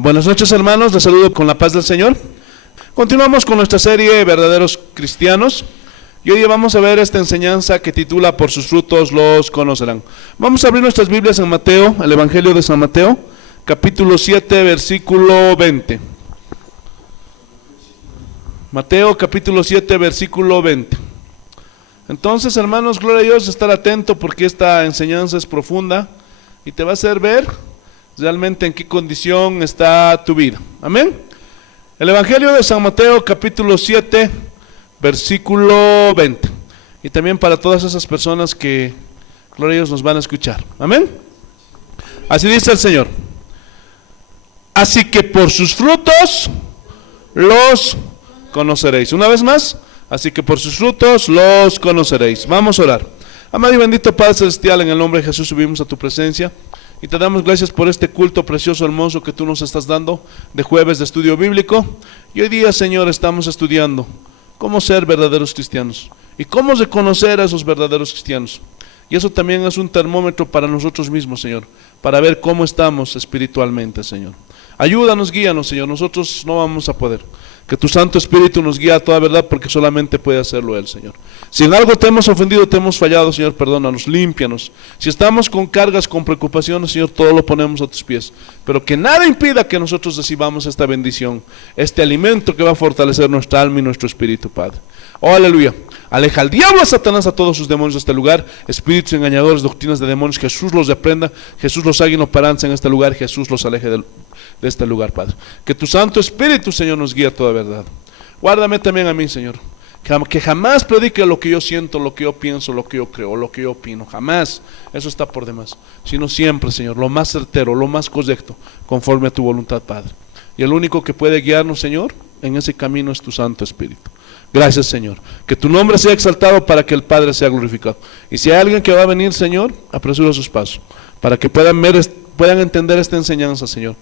Buenas noches, hermanos, les saludo con la paz del Señor. Continuamos con nuestra serie Verdaderos Cristianos y hoy vamos a ver esta enseñanza que titula Por sus frutos los conocerán. Vamos a abrir nuestras Biblias en Mateo, el Evangelio de San Mateo, capítulo 7, versículo 20. Mateo capítulo 7, versículo 20. Entonces, hermanos, gloria a Dios, estar atento porque esta enseñanza es profunda y te va a hacer ver realmente en qué condición está tu vida. Amén. El Evangelio de San Mateo capítulo 7, versículo 20. Y también para todas esas personas que, gloria a Dios, nos van a escuchar. Amén. Así dice el Señor. Así que por sus frutos los conoceréis. Una vez más, así que por sus frutos los conoceréis. Vamos a orar. Amado y bendito Padre Celestial, en el nombre de Jesús subimos a tu presencia y te damos gracias por este culto precioso, hermoso que tú nos estás dando de jueves de estudio bíblico. Y hoy día, Señor, estamos estudiando cómo ser verdaderos cristianos y cómo reconocer a esos verdaderos cristianos. Y eso también es un termómetro para nosotros mismos, Señor, para ver cómo estamos espiritualmente, Señor. Ayúdanos, guíanos, Señor, nosotros no vamos a poder. Que tu Santo Espíritu nos guíe a toda verdad, porque solamente puede hacerlo Él, Señor. Si en algo te hemos ofendido, te hemos fallado, Señor, perdónanos, límpianos. Si estamos con cargas, con preocupaciones, Señor, todo lo ponemos a tus pies. Pero que nada impida que nosotros recibamos esta bendición, este alimento que va a fortalecer nuestra alma y nuestro espíritu, Padre. Oh, aleluya. Aleja al diablo, a Satanás, a todos sus demonios de este lugar, espíritus engañadores, doctrinas de demonios. Jesús los reprenda, Jesús los haga inoperantes en este lugar, Jesús los aleje de este lugar, Padre. Que tu Santo Espíritu, Señor, nos guíe a toda verdad. Guárdame también a mí, Señor, que jamás predique lo que yo siento, lo que yo pienso, lo que yo creo, lo que yo opino. Jamás, eso está por demás. Sino siempre, Señor, lo más certero, lo más correcto, conforme a tu voluntad, Padre. Y el único que puede guiarnos, Señor, en ese camino es tu Santo Espíritu. Gracias, Señor. Que tu nombre sea exaltado para que el Padre sea glorificado. Y si hay alguien que va a venir, Señor, apresura sus pasos, para que puedan entender esta enseñanza, Señor,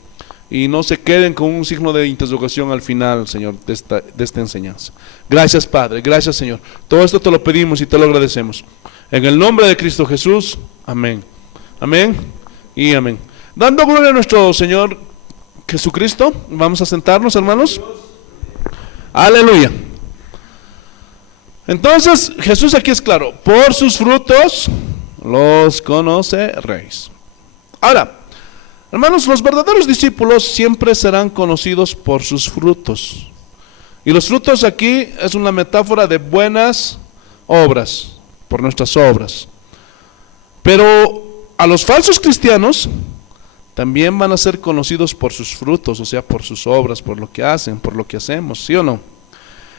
y no se queden con un signo de interrogación al final, Señor, de esta enseñanza. Gracias, Padre, gracias, Señor. Todo esto te lo pedimos y te lo agradecemos. En el nombre de Cristo Jesús, amén. Amén y amén. Dando gloria a nuestro Señor Jesucristo, vamos a sentarnos, hermanos. Aleluya. Entonces, Jesús aquí es claro: por sus frutos los conoceréis. Ahora, hermanos, los verdaderos discípulos siempre serán conocidos por sus frutos. Y los frutos aquí es una metáfora de buenas obras, por nuestras obras. Pero a los falsos cristianos también van a ser conocidos por sus frutos, o sea, por sus obras, por lo que hacen, por lo que hacemos, ¿sí o no?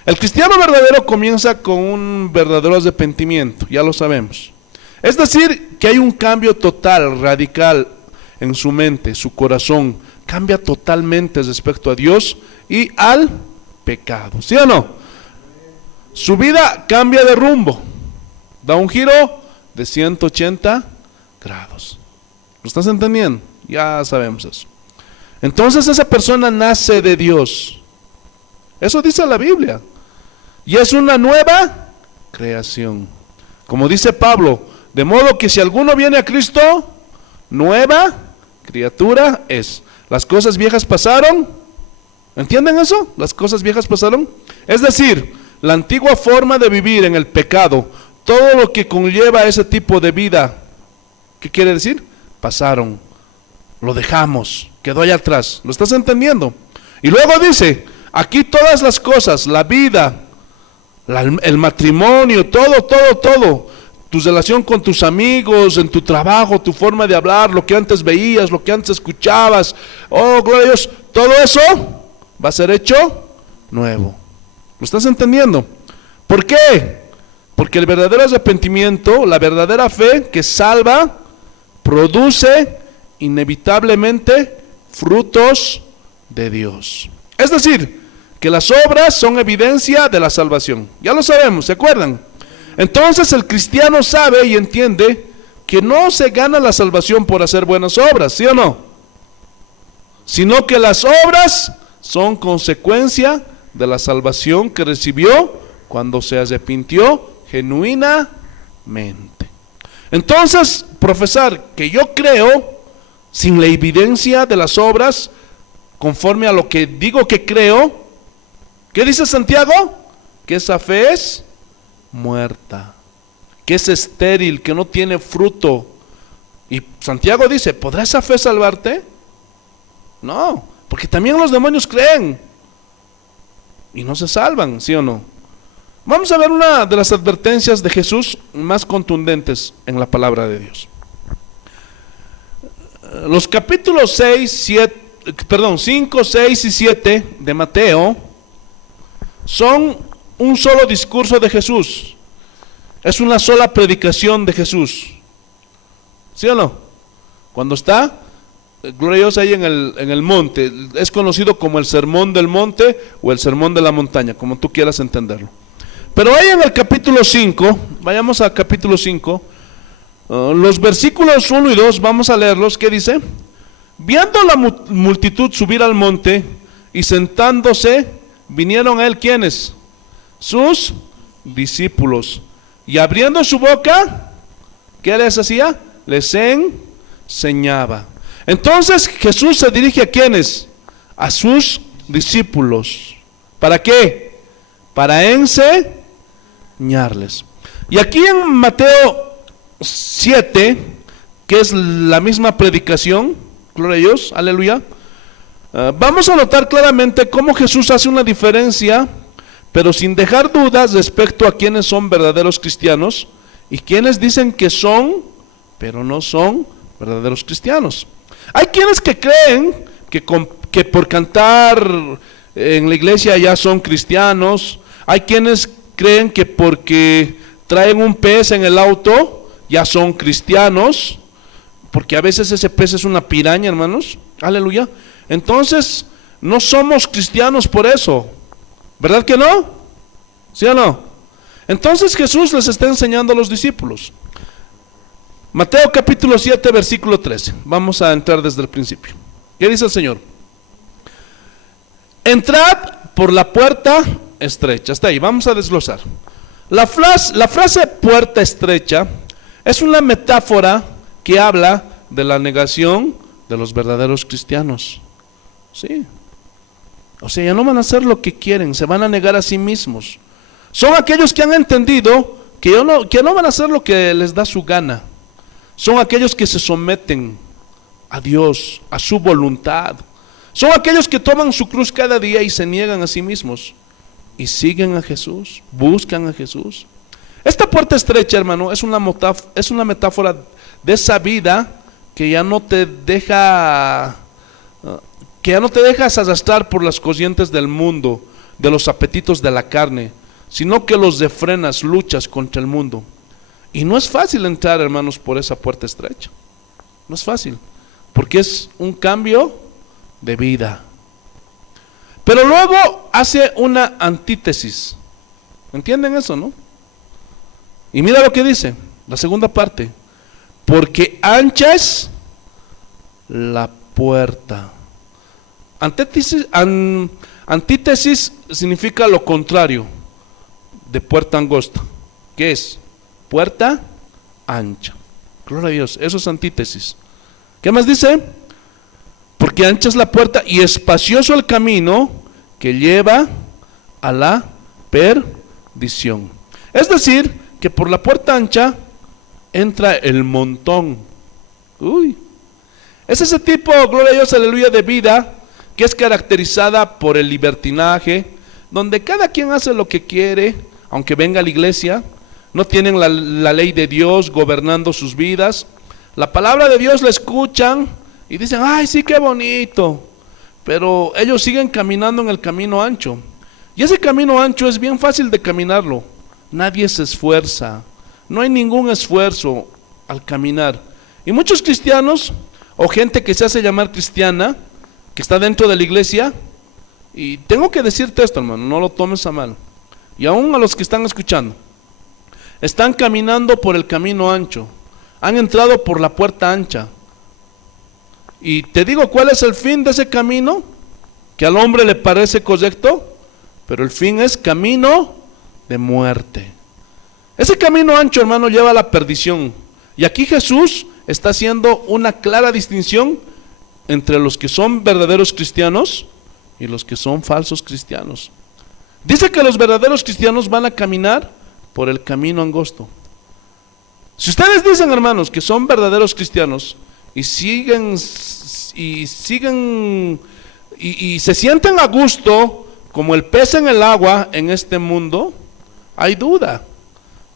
El cristiano verdadero comienza con un verdadero arrepentimiento, ya lo sabemos. Es decir, que hay un cambio total, radical en su mente, su corazón, cambia totalmente respecto a Dios y al pecado, ¿sí o no? Su vida cambia de rumbo, da un giro de 180 grados. ¿Lo estás entendiendo? Ya sabemos eso. Entonces esa persona nace de Dios. Eso dice la Biblia. Y es una nueva creación. Como dice Pablo, de modo que si alguno viene a Cristo, nueva criatura es. Las cosas viejas pasaron. ¿Entienden eso? Las cosas viejas pasaron. Es decir, la antigua forma de vivir en el pecado, todo lo que conlleva ese tipo de vida, ¿qué quiere decir? Pasaron. Lo dejamos, quedó allá atrás. ¿Lo estás entendiendo? Y luego dice, aquí todas las cosas, la vida, el matrimonio, todo, tu relación con tus amigos, en tu trabajo, tu forma de hablar, lo que antes veías, lo que antes escuchabas, oh, gloria a Dios, todo eso va a ser hecho nuevo. ¿Lo estás entendiendo? ¿Por qué? Porque el verdadero arrepentimiento, la verdadera fe que salva, produce inevitablemente frutos de Dios. Es decir, que las obras son evidencia de la salvación. Ya lo sabemos, ¿se acuerdan? Entonces el cristiano sabe y entiende que no se gana la salvación por hacer buenas obras, ¿sí o no? Sino que las obras son consecuencia de la salvación que recibió cuando se arrepintió genuinamente. Entonces, profesar que yo creo sin la evidencia de las obras conforme a lo que digo que creo, ¿qué dice Santiago? Que esa fe es muerta, que es estéril, que no tiene fruto. Y Santiago dice, ¿podrá esa fe salvarte? No, porque también los demonios creen y no se salvan, ¿sí o no? Vamos a ver una de las advertencias de Jesús más contundentes en la palabra de Dios. Los capítulos 5, 6 y 7 de Mateo son un solo discurso de Jesús. Es una sola predicación de Jesús, ¿sí o no? Cuando está, gloria a Dios, ahí en el monte, es conocido como el sermón del monte o el sermón de la montaña, como tú quieras entenderlo. Pero ahí en el capítulo 5, vayamos al capítulo 5, los versículos 1 y 2, vamos a leerlos. ¿Qué dice? Viendo la multitud subir al monte y sentándose, vinieron a él, ¿quiénes? Sus discípulos. Y abriendo su boca, ¿qué les hacía? Les enseñaba. Entonces Jesús se dirige a ¿quiénes? A sus discípulos. ¿Para qué? Para enseñarles. Y aquí en Mateo 7, que es la misma predicación, gloria a Dios, aleluya, vamos a notar claramente cómo Jesús hace una diferencia, pero sin dejar dudas respecto a quienes son verdaderos cristianos y quienes dicen que son, pero no son verdaderos cristianos. Hay quienes que creen que por cantar en la iglesia ya son cristianos. Hay quienes creen que porque traen un pez en el auto ya son cristianos, porque a veces ese pez es una piraña, hermanos, aleluya. Entonces no somos cristianos por eso, ¿verdad que no? ¿Sí o no? Entonces Jesús les está enseñando a los discípulos. Mateo capítulo 7 versículo 13, vamos a entrar desde el principio. ¿Qué dice el Señor? Entrad por la puerta estrecha. Hasta ahí, vamos a desglosar. La frase puerta estrecha es una metáfora que habla de la negación de los verdaderos cristianos. Sí. O sea, ya no van a hacer lo que quieren, se van a negar a sí mismos. Son aquellos que han entendido que no van a hacer lo que les da su gana. Son aquellos que se someten a Dios, a su voluntad. Son aquellos que toman su cruz cada día y se niegan a sí mismos y siguen a Jesús, buscan a Jesús. Esta puerta estrecha, hermano, es una metáfora de esa vida que ya no te dejas arrastrar por las corrientes del mundo, de los apetitos de la carne, sino que los refrenas, luchas contra el mundo. Y no es fácil entrar, hermanos, por esa puerta estrecha. No es fácil, porque es un cambio de vida. Pero luego hace una antítesis. ¿Entienden eso, no? Y mira lo que dice, la segunda parte. Porque ancha es la puerta. Antítesis significa lo contrario de puerta angosta. ¿Qué es? Puerta ancha. Gloria a Dios, eso es antítesis. ¿Qué más dice? Porque ancha es la puerta y espacioso el camino que lleva a la perdición. Es decir, que por la puerta ancha entra el montón. Es ese tipo, gloria a Dios, aleluya, de vida que es caracterizada por el libertinaje, donde cada quien hace lo que quiere, aunque venga a la iglesia. No tienen la ley de Dios gobernando sus vidas. La palabra de Dios la escuchan y dicen, ay, sí, qué bonito. Pero ellos siguen caminando en el camino ancho. Y ese camino ancho es bien fácil de caminarlo. Nadie se esfuerza. No hay ningún esfuerzo al caminar. Y muchos cristianos, o gente que se hace llamar cristiana, que está dentro de la iglesia, y tengo que decirte esto, hermano, no lo tomes a mal. Y aún a los que están escuchando, están caminando por el camino ancho, han entrado por la puerta ancha. Y te digo cuál es el fin de ese camino, que al hombre le parece correcto, pero el fin es camino de muerte. Ese camino ancho, hermano, lleva a la perdición. Y aquí Jesús está haciendo una clara distinción entre los que son verdaderos cristianos y los que son falsos cristianos. Dice que los verdaderos cristianos van a caminar por el camino angosto. Si ustedes dicen, hermanos, que son verdaderos cristianos y siguen y se sienten a gusto como el pez en el agua en este mundo, hay duda,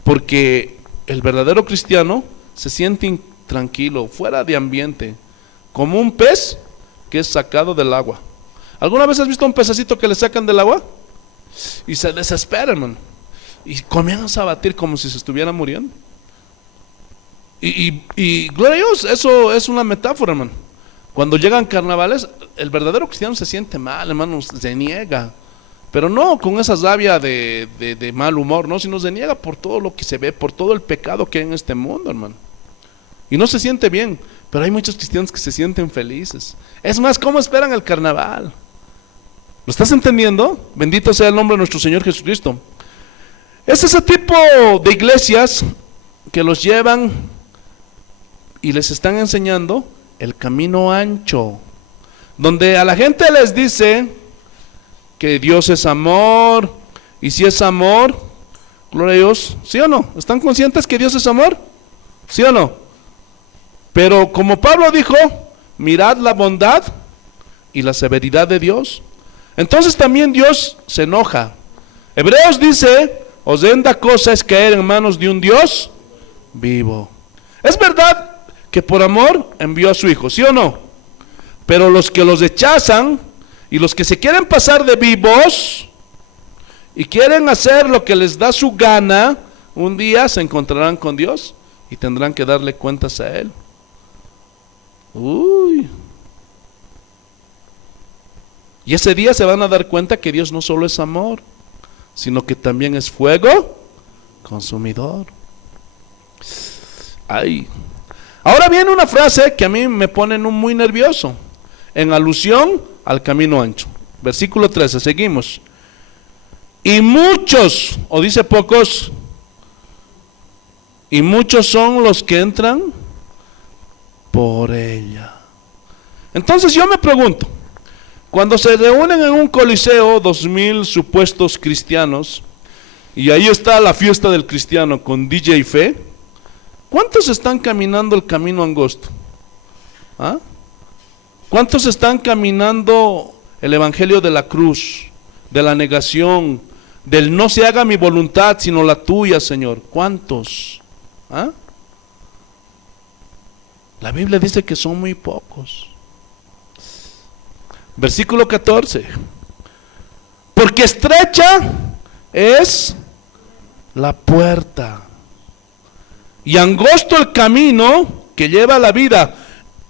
porque el verdadero cristiano se siente tranquilo, fuera de ambiente, como un pez que es sacado del agua. ¿Alguna vez has visto un pececito que le sacan del agua? Y se desespera, hermano, y comienza a batir como si se estuviera muriendo. Y gloria a Dios, eso es una metáfora, hermano. Cuando llegan carnavales, el verdadero cristiano se siente mal, hermano, se niega. Pero no con esa rabia de mal humor, no, sino se niega por todo lo que se ve, por todo el pecado que hay en este mundo, hermano. Y no se siente bien, pero hay muchos cristianos que se sienten felices. Es más, ¿cómo esperan el carnaval? ¿Lo estás entendiendo? Bendito sea el nombre de nuestro Señor Jesucristo. Es ese tipo de iglesias que los llevan y les están enseñando el camino ancho, donde a la gente les dice que Dios es amor, y si es amor, gloria a Dios, ¿sí o no? ¿Están conscientes que Dios es amor? ¿Sí o no? Pero como Pablo dijo, mirad la bondad y la severidad de Dios. Entonces también Dios se enoja. Hebreos dice, horrenda cosa es caer en manos de un Dios vivo. Es verdad que por amor envió a su Hijo, ¿sí o no? Pero los que los rechazan y los que se quieren pasar de vivos y quieren hacer lo que les da su gana, un día se encontrarán con Dios y tendrán que darle cuentas a Él. Uy. Y ese día se van a dar cuenta que Dios no solo es amor, sino que también es fuego consumidor. Ay. Ahora viene una frase que a mí me pone muy nervioso, en alusión al camino ancho. Versículo 13, seguimos. Y muchos, o dice pocos, y muchos son los que entran por ella. Entonces yo me pregunto, cuando se reúnen en un coliseo 2000 supuestos cristianos, y ahí está la fiesta del cristiano con DJ Fe, ¿cuántos están caminando el camino angosto? ¿Ah? ¿Cuántos están caminando el evangelio de la cruz, de la negación, del no se haga mi voluntad sino la tuya, Señor? ¿Cuántos? ¿Ah? La Biblia dice que son muy pocos. Versículo 14. Porque estrecha es la puerta y angosto el camino que lleva a la vida,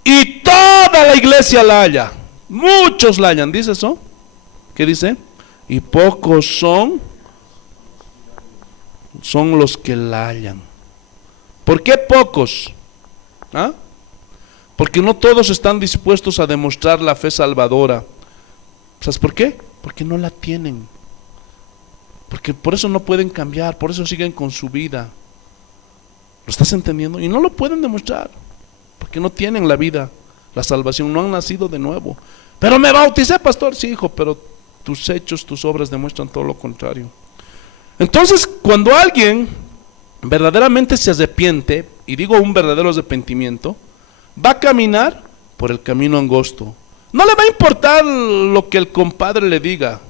y toda la iglesia la halla. Muchos la hallan, ¿dice eso? ¿Qué dice? Y pocos son los que la hallan. ¿Por qué pocos? ¿Ah? Porque no todos están dispuestos a demostrar la fe salvadora. ¿Sabes por qué? Porque no la tienen. Porque por eso no pueden cambiar, por eso siguen con su vida. ¿Lo estás entendiendo? Y no lo pueden demostrar, porque no tienen la vida, la salvación, no han nacido de nuevo. Pero me bauticé, pastor. Sí, hijo, pero tus hechos, tus obras demuestran todo lo contrario. Entonces, cuando alguien verdaderamente se arrepiente, y digo un verdadero arrepentimiento, va a caminar por el camino angosto. No le va a importar lo que el compadre le diga,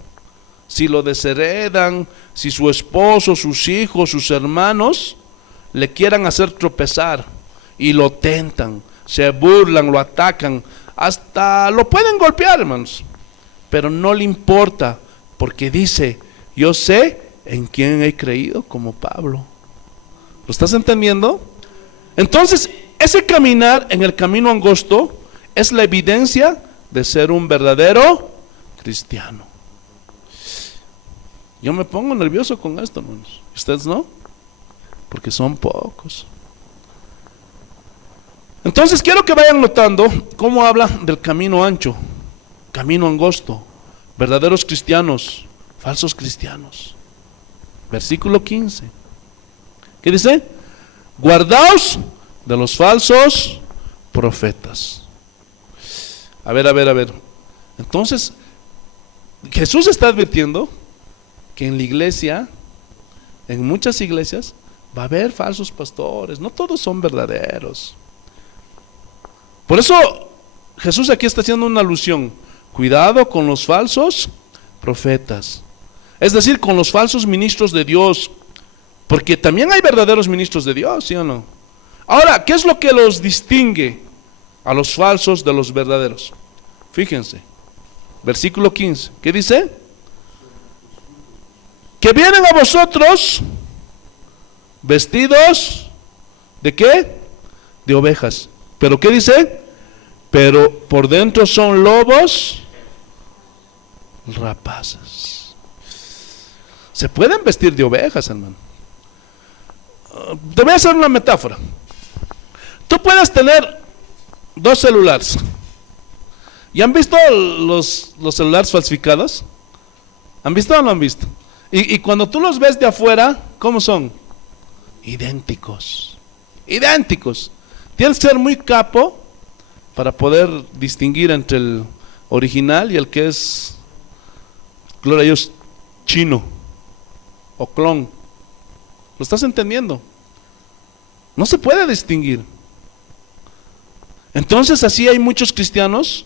si lo desheredan, si su esposo, sus hijos, sus hermanos le quieran hacer tropezar y lo tentan, se burlan, lo atacan, hasta lo pueden golpear, hermanos, pero no le importa, porque dice, yo sé en quién he creído, como Pablo. ¿Lo estás entendiendo? Entonces, ese caminar en el camino angosto es la evidencia de ser un verdadero cristiano. Yo me pongo nervioso con esto, hermanos. ¿Ustedes no? Porque son pocos. Entonces quiero que vayan notando cómo habla del camino ancho, camino angosto, verdaderos cristianos, falsos cristianos. Versículo 15. ¿Qué dice? Guardaos de los falsos profetas. A ver. Entonces, Jesús está advirtiendo que en la iglesia, en muchas iglesias, va a haber falsos pastores. No todos son verdaderos. Por eso Jesús aquí está haciendo una alusión. Cuidado con los falsos profetas. Es decir, con los falsos ministros de Dios. Porque también hay verdaderos ministros de Dios, ¿sí o no? Ahora, ¿qué es lo que los distingue a los falsos de los verdaderos? Fíjense, versículo 15. ¿Qué dice? Que vienen a vosotros vestidos ¿de qué? De ovejas. ¿Pero qué dice? Pero por dentro son lobos rapaces. Se pueden vestir de ovejas, hermano. Te voy a hacer una metáfora. Tú puedes tener dos celulares. ¿Y han visto los celulares falsificados? ¿Han visto o no han visto? Y cuando tú los ves de afuera, ¿cómo son? Idénticos. Idénticos. Tienes que ser muy capo para poder distinguir entre el original y el que es, gloria a Dios, chino o clon. ¿Lo estás entendiendo? No se puede distinguir. Entonces así hay muchos cristianos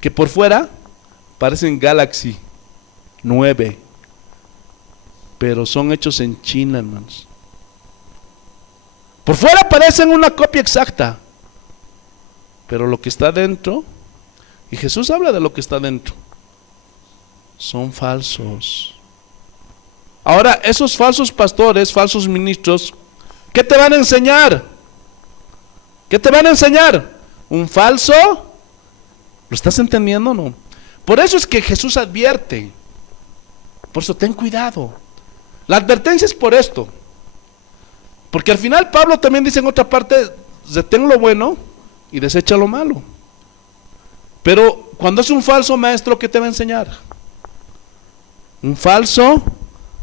que por fuera parecen Galaxy 9, pero son hechos en China, hermanos. Por fuera parecen una copia exacta, pero lo que está dentro, y Jesús habla de lo que está dentro, son falsos. Ahora, esos falsos pastores, falsos ministros, ¿qué te van a enseñar? ¿Qué te van a enseñar? ¿Un falso? ¿Lo estás entendiendo o no? Por eso es que Jesús advierte. Por eso ten cuidado. La advertencia es por esto. Porque al final Pablo también dice en otra parte, retén lo bueno y desecha lo malo. Pero cuando es un falso maestro, ¿qué te va a enseñar? Un falso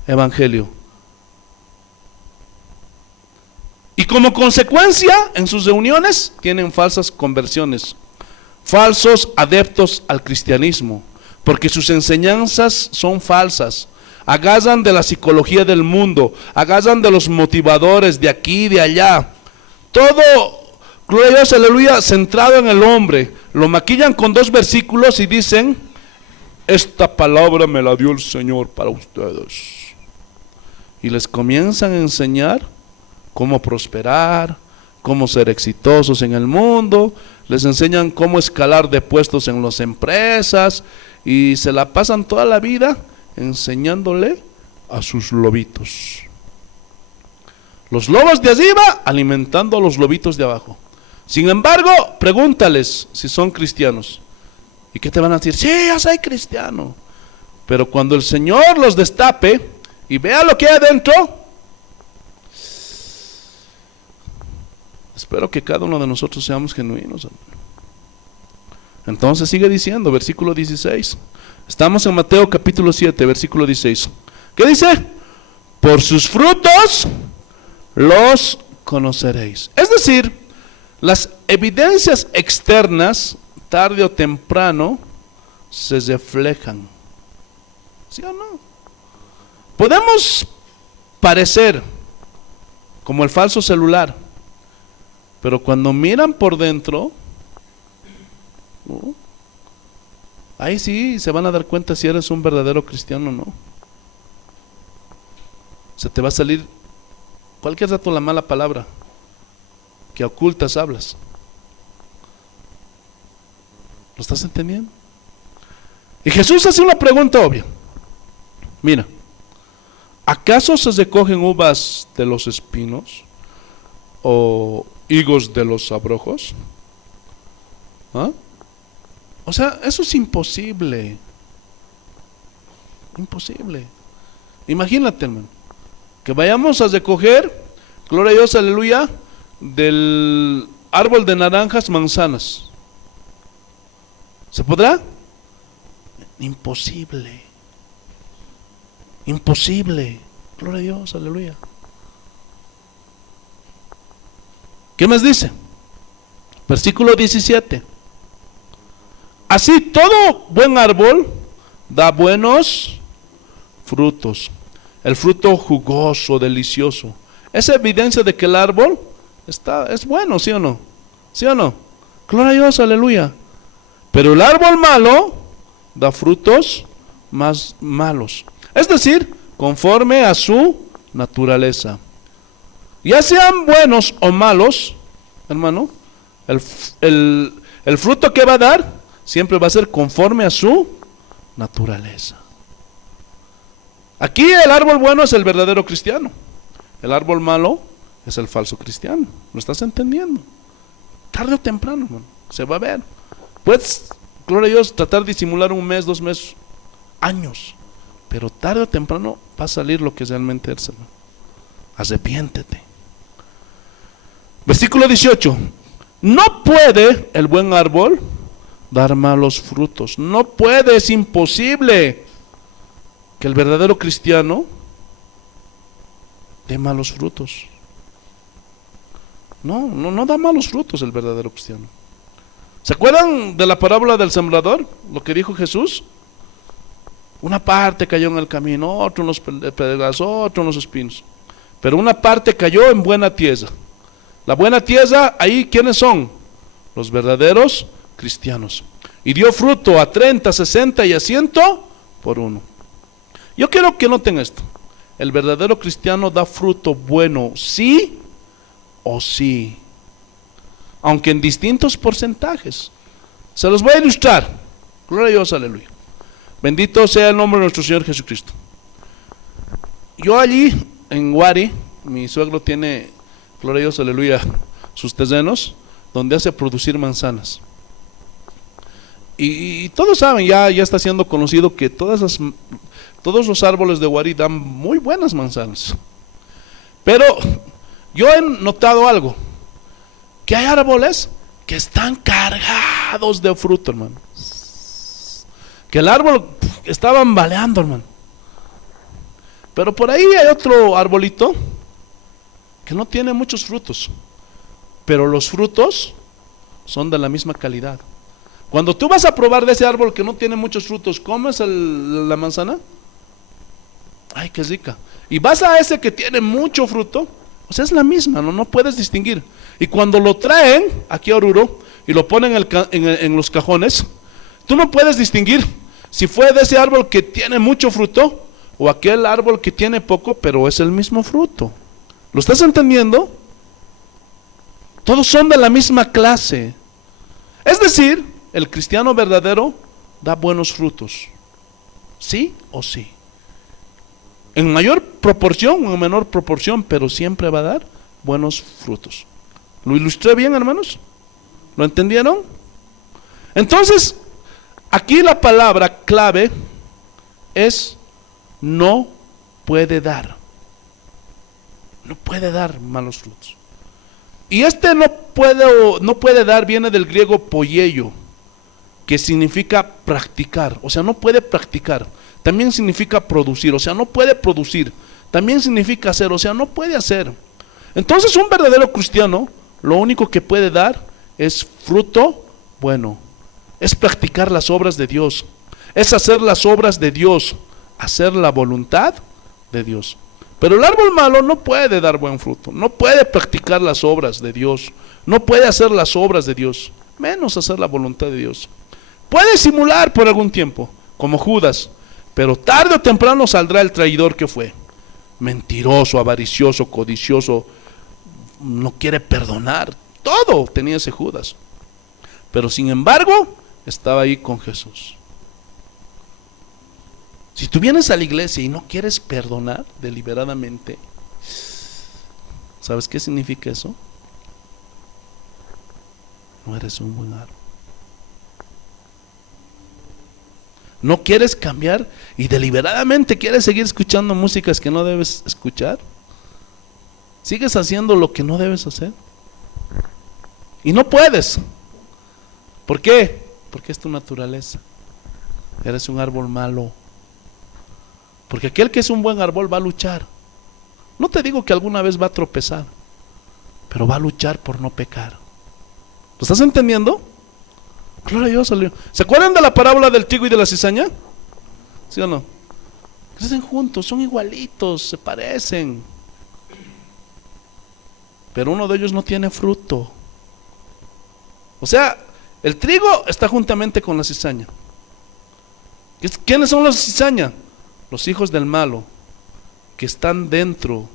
evangelio. Y como consecuencia, en sus reuniones tienen falsas conversiones, falsos adeptos al cristianismo, porque sus enseñanzas son falsas. Agarran de la psicología del mundo, agarran de los motivadores de aquí y de allá. Todo, gloria a Dios, aleluya, centrado en el hombre. Lo maquillan con 2 versículos y dicen: esta palabra me la dio el Señor para ustedes. Y les comienzan a enseñar cómo prosperar, cómo ser exitosos en el mundo. Les enseñan cómo escalar de puestos en las empresas. Y se la pasan toda la vida enseñándole a sus lobitos. Los lobos de arriba alimentando a los lobitos de abajo. Sin embargo, pregúntales si son cristianos. ¿Y qué te van a decir? Sí, yo soy cristiano. Pero cuando el Señor los destape y vea lo que hay adentro, espero que cada uno de nosotros seamos genuinos. Entonces sigue diciendo, versículo 16. Estamos en Mateo capítulo 7, versículo 16. ¿Qué dice? Por sus frutos los conoceréis. Es decir, las evidencias externas, tarde o temprano, se reflejan. ¿Sí o no? Podemos parecer como el falso celular, pero cuando miran por dentro, ahí sí se van a dar cuenta si eres un verdadero cristiano o no. Se te va a salir cualquier rato la mala palabra que a ocultas hablas. ¿Lo estás entendiendo? Y Jesús hace una pregunta obvia. Mira, ¿acaso se recogen uvas de los espinos o higos de los abrojos? ¿Ah? O sea, eso es imposible. Imposible. Imagínate, hermano, que vayamos a recoger, gloria a Dios, aleluya, del árbol de naranjas, manzanas. ¿Se podrá? Imposible. Imposible. Gloria a Dios, aleluya. ¿Qué más dice? Versículo 17. Así todo buen árbol da buenos frutos. El fruto jugoso, delicioso. Es evidencia de que el árbol es bueno, ¿sí o no? ¿Sí o no? Gloria a Dios, aleluya. Pero el árbol malo da frutos más malos. Es decir, conforme a su naturaleza. Ya sean buenos o malos, hermano, el fruto que va a dar siempre va a ser conforme a su naturaleza. Aquí el árbol bueno es el verdadero cristiano. El árbol malo es el falso cristiano. ¿Lo estás entendiendo? Tarde o temprano, hermano, se va a ver. Puedes, gloria a Dios, tratar de disimular un mes, 2 meses, años, pero tarde o temprano va a salir lo que realmente es, hermano. Arrepiéntete. Versículo 18. No puede el buen árbol dar malos frutos. No puede, es imposible que el verdadero cristiano dé malos frutos. No da malos frutos el verdadero cristiano. ¿Se acuerdan de la parábola del sembrador? Lo que dijo Jesús. Una parte cayó en el camino, otro en los pedregales, otro en los espinos. Pero una parte cayó en buena tierra. La buena tierra, ahí ¿quiénes son? Los verdaderos cristianos. Y dio fruto a 30, 60 y a 100 por uno. Yo quiero que noten esto. El verdadero cristiano da fruto bueno, sí o sí. Aunque en distintos porcentajes. Se los voy a ilustrar. Gloria a Dios, aleluya. Bendito sea el nombre de nuestro Señor Jesucristo. Yo allí en Guari, mi suegro tiene, gloria a Dios, aleluya, sus terrenos donde hace producir manzanas. Y todos saben, ya está siendo conocido que todos los árboles de Guari dan muy buenas manzanas. Pero yo he notado algo, que hay árboles que están cargados de fruto, hermano. Que el árbol está bamboleando, hermano. Pero por ahí hay otro arbolito que no tiene muchos frutos, pero los frutos son de la misma calidad. Cuando tú vas a probar de ese árbol que no tiene muchos frutos, ¿comes la manzana? Ay, qué rica. Y vas a ese que tiene mucho fruto, o sea, es la misma, no puedes distinguir. Y cuando lo traen aquí a Oruro y lo ponen en los cajones, tú no puedes distinguir si fue de ese árbol que tiene mucho fruto o aquel árbol que tiene poco, pero es el mismo fruto. ¿Lo estás entendiendo? Todos son de la misma clase. Es decir, el cristiano verdadero da buenos frutos. ¿Sí o sí? En mayor proporción o en menor proporción, pero siempre va a dar buenos frutos. ¿Lo ilustré bien, hermanos? ¿Lo entendieron? Entonces, aquí la palabra clave es no puede dar. No puede dar malos frutos. Y este no puede dar viene del griego poiello, que significa practicar, o sea, no puede practicar. También significa producir, o sea, no puede producir. También significa hacer, o sea, no puede hacer. Entonces, un verdadero cristiano, lo único que puede dar es fruto bueno. Es practicar las obras de Dios. Es hacer las obras de Dios, hacer la voluntad de Dios. Pero el árbol malo no puede dar buen fruto, no puede practicar las obras de Dios, no puede hacer las obras de Dios, menos hacer la voluntad de Dios. Puede simular por algún tiempo, como Judas, pero tarde o temprano saldrá el traidor que fue. Mentiroso, avaricioso, codicioso, no quiere perdonar, todo tenía ese Judas. Pero sin embargo, estaba ahí con Jesús. Si tú vienes a la iglesia y no quieres perdonar deliberadamente, ¿sabes qué significa eso? No eres un buen árbol. No quieres cambiar y deliberadamente quieres seguir escuchando músicas que no debes escuchar. Sigues haciendo lo que no debes hacer. Y no puedes. ¿Por qué? Porque es tu naturaleza. Eres un árbol malo. Porque aquel que es un buen árbol va a luchar. No te digo que alguna vez va a tropezar, pero va a luchar por no pecar. ¿Lo estás entendiendo? Gloria a Dios, salió. ¿Se acuerdan de la parábola del trigo y de la cizaña? ¿Sí o no? Crecen juntos, son igualitos, se parecen. Pero uno de ellos no tiene fruto. O sea, el trigo está juntamente con la cizaña. ¿Quiénes son los cizaña? Los hijos del malo, que están dentro,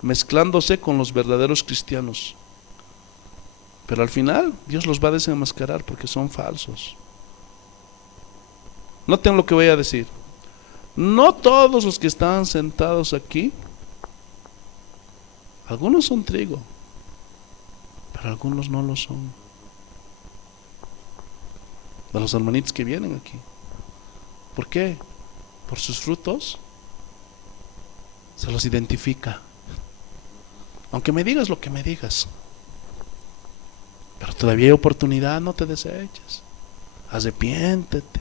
mezclándose con los verdaderos cristianos. Pero al final Dios los va a desenmascarar porque son falsos. Noten lo que voy a decir. No todos los que están sentados aquí, algunos son trigo, pero algunos no lo son. De los hermanitos que vienen aquí. ¿Por qué? Por sus frutos se los identifica. Aunque me digas lo que me digas, pero todavía hay oportunidad, no te deseches. Arrepiéntete.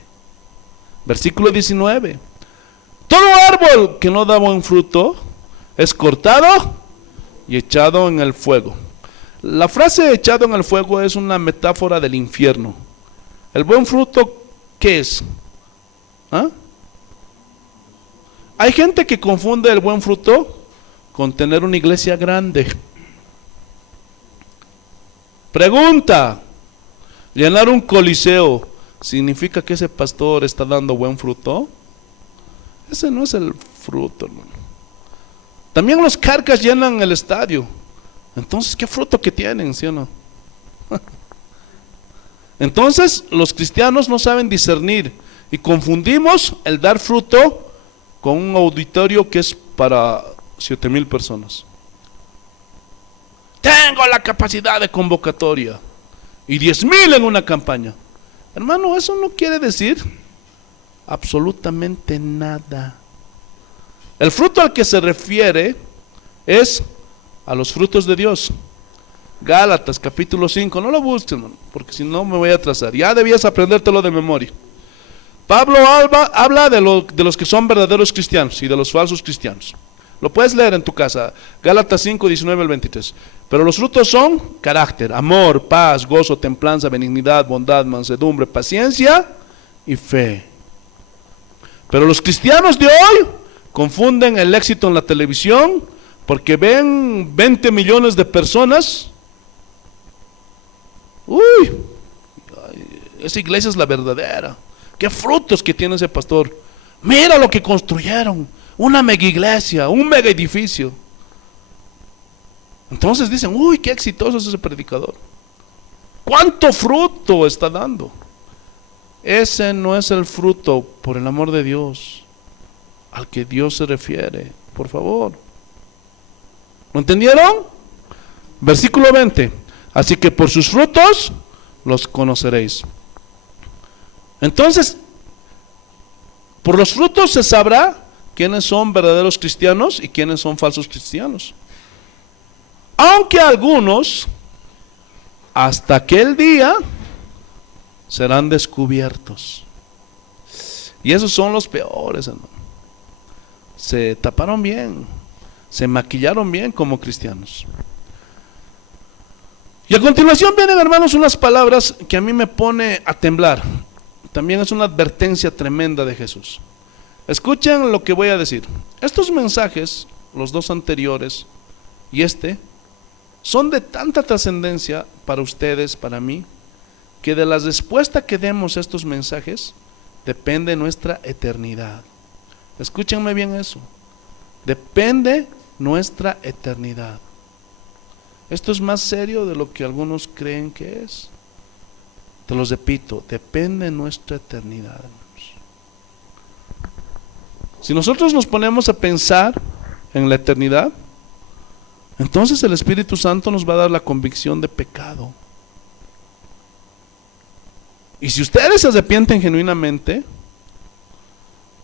Versículo 19. Todo árbol que no da buen fruto es cortado y echado en el fuego. La frase echado en el fuego es una metáfora del infierno. ¿El buen fruto qué es? ¿Ah? Hay gente que confunde el buen fruto con tener una iglesia grande. Pregunta: ¿llenar un coliseo significa que ese pastor está dando buen fruto? Ese no es el fruto, hermano. También los carcas llenan el estadio. Entonces, ¿qué fruto que tienen, sí o no? Entonces, los cristianos no saben discernir y confundimos el dar fruto con un auditorio que es para 7,000 personas. Tengo la capacidad de convocatoria y 10,000 en una campaña. Hermano, eso no quiere decir absolutamente nada. El fruto al que se refiere es a los frutos de Dios. Gálatas capítulo 5, no lo busques, hermano, porque si no me voy a atrasar. Ya debías aprendértelo de memoria. Pablo habla de los que son verdaderos cristianos y de los falsos cristianos. Lo puedes leer en tu casa, Gálatas 5, 19 al 23. Pero los frutos son carácter, amor, paz, gozo, templanza, benignidad, bondad, mansedumbre, paciencia y fe. Pero los cristianos de hoy confunden el éxito en la televisión porque ven 20 millones de personas. Uy, esa iglesia es la verdadera. ¿Qué frutos que tiene ese pastor? Mira lo que construyeron, una mega iglesia, un mega edificio. Entonces dicen, uy, qué exitoso es ese predicador. ¿Cuánto fruto está dando? Ese no es el fruto, por el amor de Dios, al que Dios se refiere. Por favor. ¿Lo entendieron? Versículo 20. Así que por sus frutos los conoceréis. Entonces, por los frutos se sabrá quiénes son verdaderos cristianos y quiénes son falsos cristianos. Aunque algunos, hasta aquel día, serán descubiertos. Y esos son los peores, hermano. Se taparon bien, se maquillaron bien como cristianos. Y a continuación vienen, hermanos, unas palabras que a mí me pone a temblar. También es una advertencia tremenda de Jesús. Escuchen lo que voy a decir. Estos mensajes, los dos anteriores y son de tanta trascendencia para ustedes, para mí, que de la respuesta que demos a estos mensajes depende nuestra eternidad. Escúchenme bien eso. Depende nuestra eternidad. Esto es más serio de lo que algunos creen que es. Te los repito, depende nuestra eternidad, hermanos. Si nosotros nos ponemos a pensar en la eternidad, entonces el Espíritu Santo nos va a dar la convicción de pecado. Y si ustedes se arrepienten genuinamente,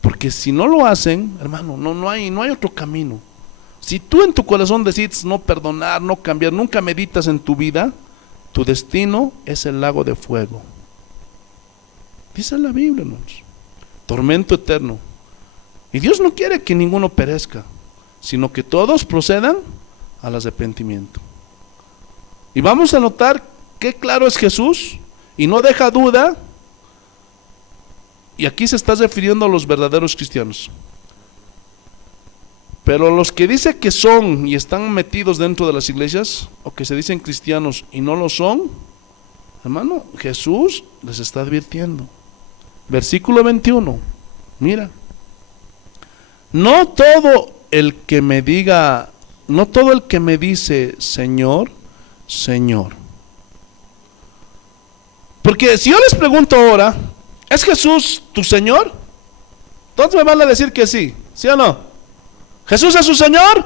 porque si no lo hacen, hermano, no hay otro camino. Si tú en tu corazón decides no perdonar, no cambiar, nunca meditas en tu vida, tu destino es el lago de fuego. Dice la Biblia, hermanos. Tormento eterno. Y Dios no quiere que ninguno perezca, sino que todos procedan al arrepentimiento. Y vamos a notar qué claro es Jesús y no deja duda. Y aquí se está refiriendo a los verdaderos cristianos. Pero los que dicen que son y están metidos dentro de las iglesias, o que se dicen cristianos y no lo son, hermano, Jesús les está advirtiendo. Versículo 21, mira. No todo el que me dice Señor, Señor. Porque si yo les pregunto ahora, ¿es Jesús tu Señor? Todos me van a decir que sí, ¿sí o no? ¿Jesús es su Señor?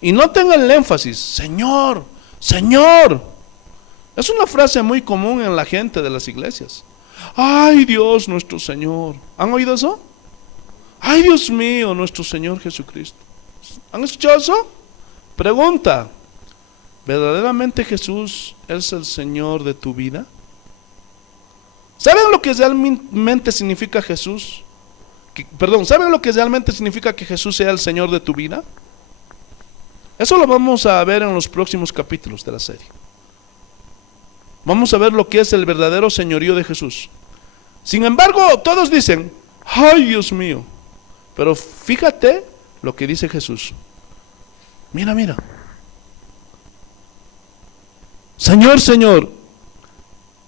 Y no tengan el énfasis, Señor, Señor. Es una frase muy común en la gente de las iglesias. Ay, Dios nuestro Señor. ¿Han oído eso? Ay, Dios mío, nuestro Señor Jesucristo. ¿Han escuchado eso? Pregunta, ¿verdaderamente Jesús es el Señor de tu vida? ¿Saben lo que realmente significa Jesús? ¿Saben lo que realmente significa que Jesús sea el Señor de tu vida? Eso lo vamos a ver en los próximos capítulos de la serie. Vamos a ver lo que es el verdadero señorío de Jesús. Sin embargo, todos dicen, ay, Dios mío. Pero fíjate lo que dice Jesús. Mira, mira. Señor, Señor.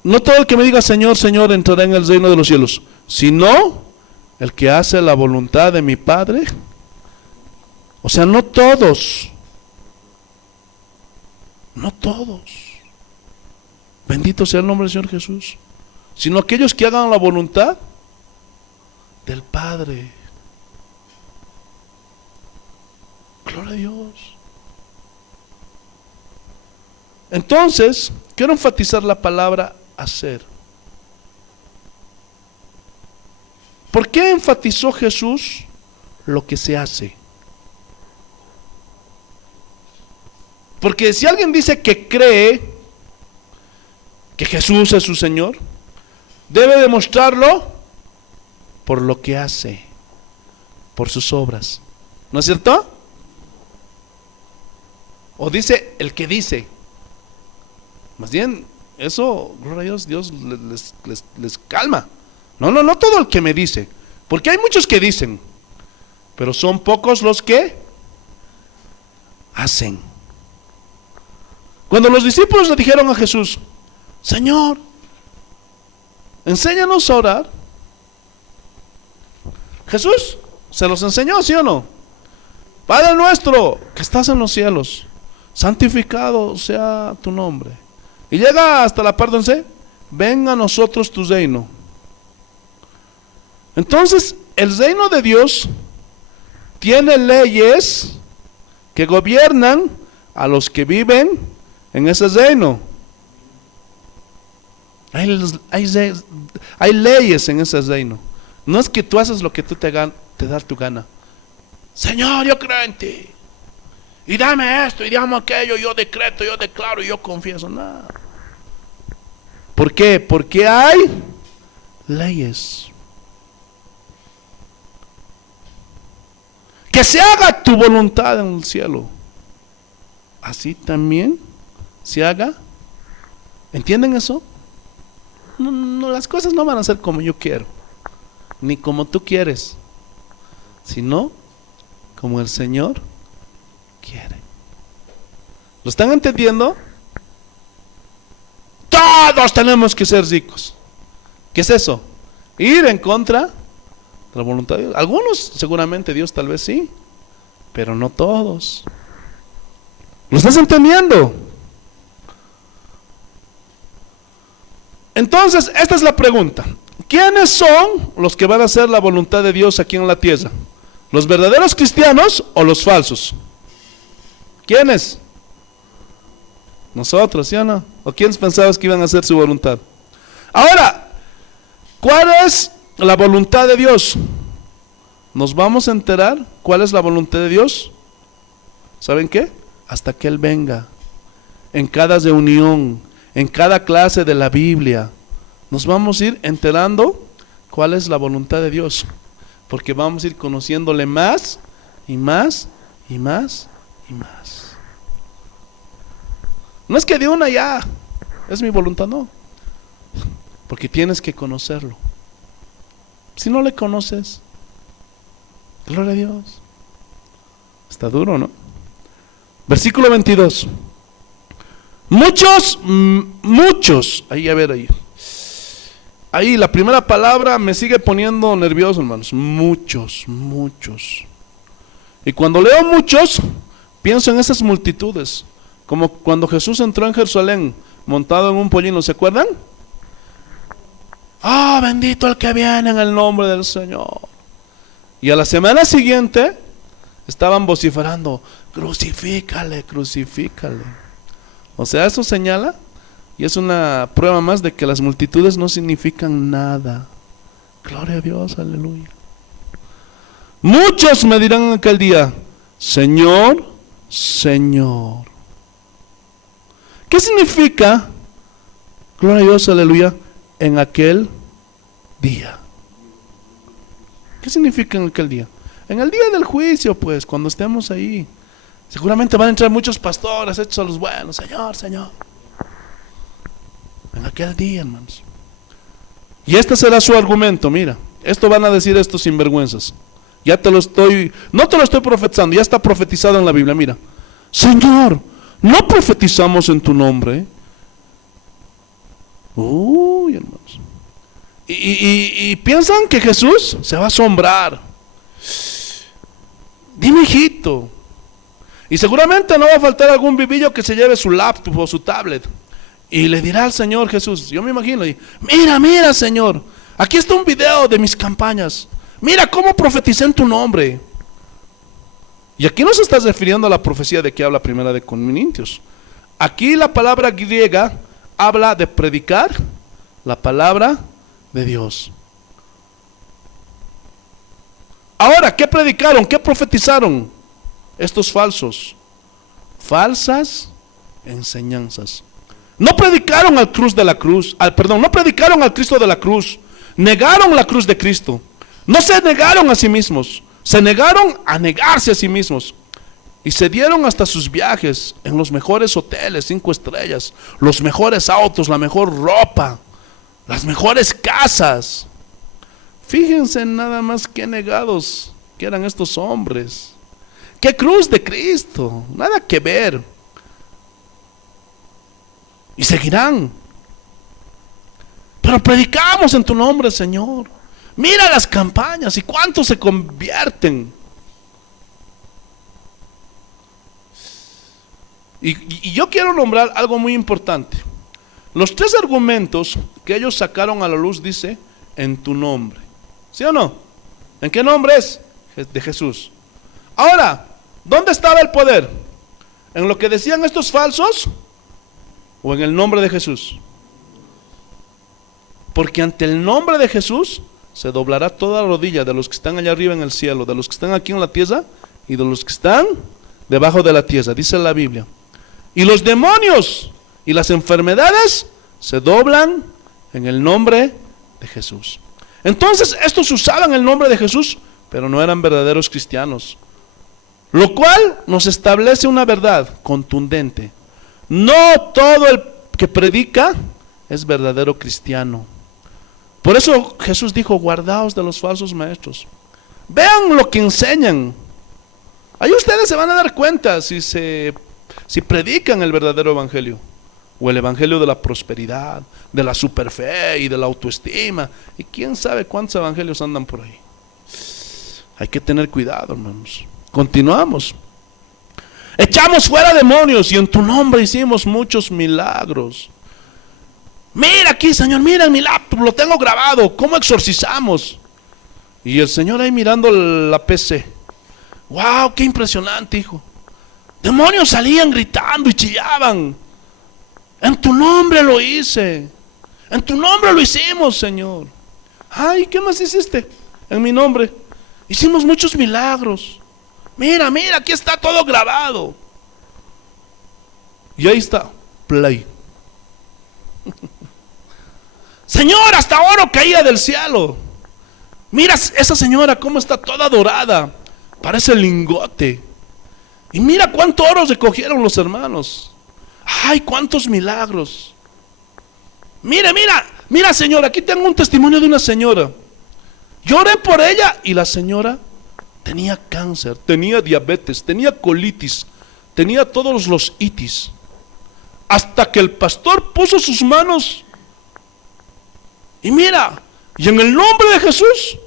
No todo el que me diga Señor, Señor entrará en el reino de los cielos, sino el que hace la voluntad de mi Padre. O sea, no todos. No todos. Bendito sea el nombre del Señor Jesús. Sino aquellos que hagan la voluntad del Padre. Gloria a Dios. Entonces, quiero enfatizar la palabra hacer. ¿Por qué enfatizó Jesús lo que se hace? Porque si alguien dice que cree que Jesús es su Señor, debe demostrarlo por lo que hace, por sus obras. ¿No es cierto? O dice el que dice. Más bien, eso, gloria a Dios, Dios les calma. No todo el que me dice, porque hay muchos que dicen, pero son pocos los que hacen. Cuando los discípulos le dijeron a Jesús, Señor, enséñanos a orar, Jesús se los enseñó, ¿sí o no? Padre nuestro que estás en los cielos, santificado sea tu nombre. Y llega hasta la parte 11, venga a nosotros tu reino. Entonces, el reino de Dios tiene leyes que gobiernan a los que viven en ese reino. Hay leyes en ese reino. No es que tú haces lo que tú te da tu gana. Señor, yo creo en ti. Y dame esto, y dame aquello, yo decreto, yo declaro, yo confieso. Nada. ¿Por qué? Porque hay leyes. Que se haga tu voluntad en el cielo, así también se haga. ¿Entienden eso? No, las cosas no van a ser como yo quiero, ni como tú quieres, sino como el Señor quiere. ¿Lo están entendiendo? Todos tenemos que ser ricos. ¿Qué es eso? Ir en contra la voluntad de Dios. Algunos seguramente Dios tal vez sí, pero no todos. ¿Lo estás entendiendo? Entonces, esta es la pregunta. ¿Quiénes son los que van a hacer la voluntad de Dios aquí en la tierra? ¿Los verdaderos cristianos o los falsos? ¿Quiénes? Nosotros, ¿sí o no? ¿O quiénes pensabas que iban a hacer su voluntad? Ahora, ¿cuál es la voluntad de Dios? Nos vamos a enterar cuál es la voluntad de Dios. ¿Saben qué? Hasta que Él venga. En cada reunión, en cada clase de la Biblia, nos vamos a ir enterando cuál es la voluntad de Dios. Porque vamos a ir conociéndole más y más y más y más. No es que de una ya es mi voluntad, no. Porque tienes que conocerlo. Si no le conoces, gloria a Dios. Está duro, ¿no? Versículo 22. Muchos, ahí a ver ahí. Ahí la primera palabra me sigue poniendo nervioso, hermanos. Muchos. Y cuando leo muchos, pienso en esas multitudes. Como cuando Jesús entró en Jerusalén montado en un pollino, ¿se acuerdan? Ah, bendito el que viene en el nombre del Señor. Y a la semana siguiente estaban vociferando, crucifícale. O sea, eso señala y es una prueba más de que las multitudes no significan nada. Gloria a Dios, aleluya. Muchos me dirán en aquel día, Señor, Señor. ¿Qué significa, gloria a Dios, aleluya, en aquel día? ¿Qué significa en aquel día? En el día del juicio, pues, cuando estemos ahí, seguramente van a entrar muchos pastores hechos a los buenos. Señor, Señor. En aquel día, hermanos. Y este será su argumento. Mira, esto van a decir estos sinvergüenzas. Ya te lo estoy, no te lo estoy profetizando, ya está profetizado en la Biblia. Mira, Señor, no profetizamos en tu nombre. Uy, hermanos. Y piensan que Jesús se va a asombrar. Dime, hijito. Y seguramente no va a faltar algún vivillo que se lleve su laptop o su tablet y le dirá al Señor Jesús, yo me imagino, mira Señor, aquí está un video de mis campañas, mira cómo profeticé en tu nombre. Y aquí no se está refiriendo a la profecía de que habla Primera de Corintios. Aquí la palabra griega habla de predicar la palabra de Dios. Ahora, ¿qué predicaron? ¿Qué profetizaron estos falsos? Falsas enseñanzas. No predicaron al cruz de la cruz, no predicaron al Cristo de la cruz. Negaron la cruz de Cristo. No se negaron a sí mismos, se negaron a negarse a sí mismos. Y se dieron hasta sus viajes en los mejores hoteles, 5 estrellas, los mejores autos, la mejor ropa, las mejores casas. Fíjense nada más qué negados que eran estos hombres. Qué cruz de Cristo, nada que ver. Y seguirán. Pero predicamos en tu nombre, Señor. Mira las campañas y cuántos se convierten. Y yo quiero nombrar algo muy importante. Los 3 argumentos que ellos sacaron a la luz dice, en tu nombre. ¿Sí o no? ¿En qué nombre es? De Jesús. Ahora, ¿dónde estaba el poder? ¿En lo que decían estos falsos? ¿O en el nombre de Jesús? Porque ante el nombre de Jesús se doblará toda rodilla de los que están allá arriba en el cielo, de los que están aquí en la tierra y de los que están debajo de la tierra, dice la Biblia. Y los demonios y las enfermedades se doblan en el nombre de Jesús. Entonces estos usaban el nombre de Jesús, pero no eran verdaderos cristianos. Lo cual nos establece una verdad contundente. No todo el que predica es verdadero cristiano. Por eso Jesús dijo, guardaos de los falsos maestros. Vean lo que enseñan. Ahí ustedes se van a dar cuenta si predican el verdadero evangelio o el evangelio de la prosperidad, de la superfe y de la autoestima. Y quién sabe cuántos evangelios andan por ahí. Hay que tener cuidado, hermanos. Continuamos. Echamos fuera demonios y en tu nombre hicimos muchos milagros. Mira aquí, Señor, mira en mi laptop, lo tengo grabado. ¿Cómo exorcizamos? Y el Señor ahí mirando la PC. Wow, qué impresionante, hijo. Demonios salían gritando y chillaban. En tu nombre lo hice. En tu nombre lo hicimos, Señor. Ay, ¿qué más hiciste? En mi nombre. Hicimos muchos milagros. Mira, aquí está todo grabado. Y ahí está, play. Señor, hasta oro caía del cielo. Mira esa señora cómo está toda dorada, parece lingote. Y mira cuánto oro recogieron los hermanos. Ay, cuántos milagros. Mira señora, aquí tengo un testimonio de una señora. Lloré por ella y la señora tenía cáncer, tenía diabetes, tenía colitis, tenía todos los itis. Hasta que el pastor puso sus manos y y en el nombre de Jesús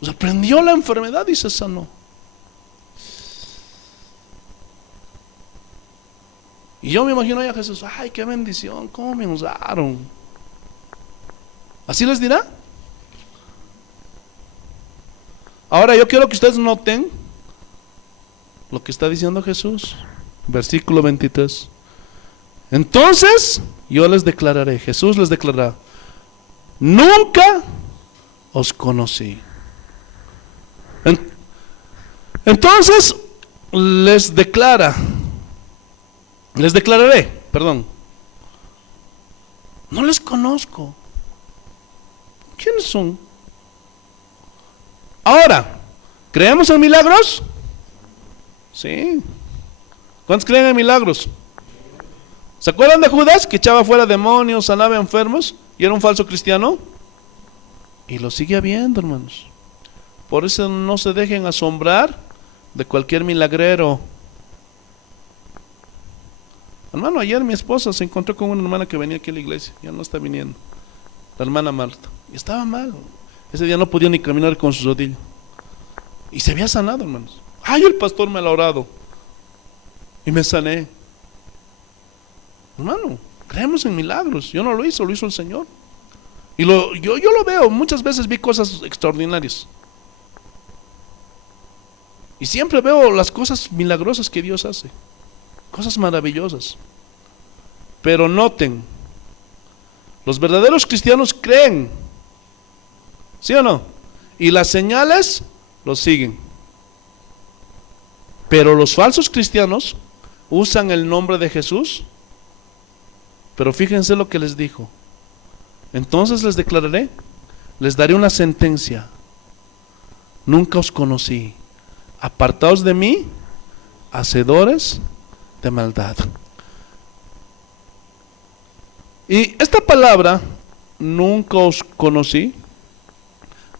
reprendió la enfermedad y se sanó. Y yo me imagino a Jesús, ay, qué bendición, cómo me usaron. ¿Así les dirá? Ahora yo quiero que ustedes noten lo que está diciendo Jesús. Versículo 23. Entonces yo les declararé, Jesús les declarará, nunca os conocí. Entonces les declararé, no les conozco. ¿Quiénes son? Ahora, ¿creemos en milagros? Sí. ¿Cuántos creen en milagros? ¿Se acuerdan de Judas que echaba fuera demonios, sanaba enfermos y era un falso cristiano? Y lo sigue habiendo, hermanos. Por eso no se dejen asombrar de cualquier milagrero. Hermano, ayer mi esposa se encontró con una hermana que venía aquí a la iglesia, ya no está viniendo, la hermana Marta, y estaba mal. Ese día no podía ni caminar con su rodilla y se había sanado, hermanos. Ay, el pastor me lo ha orado y me sané. Hermano, creemos en milagros. Yo no lo hice, lo hizo el Señor. Y yo lo veo, muchas veces vi cosas extraordinarias. Y siempre veo las cosas milagrosas que Dios hace. Cosas maravillosas. Pero noten, los verdaderos cristianos creen, ¿sí o no? Y las señales los siguen. Pero los falsos cristianos usan el nombre de Jesús. Pero fíjense lo que les dijo. Entonces les declararé, les daré una sentencia. Nunca os conocí. Apartaos de mí, hacedores de maldad. Y esta palabra, nunca os conocí,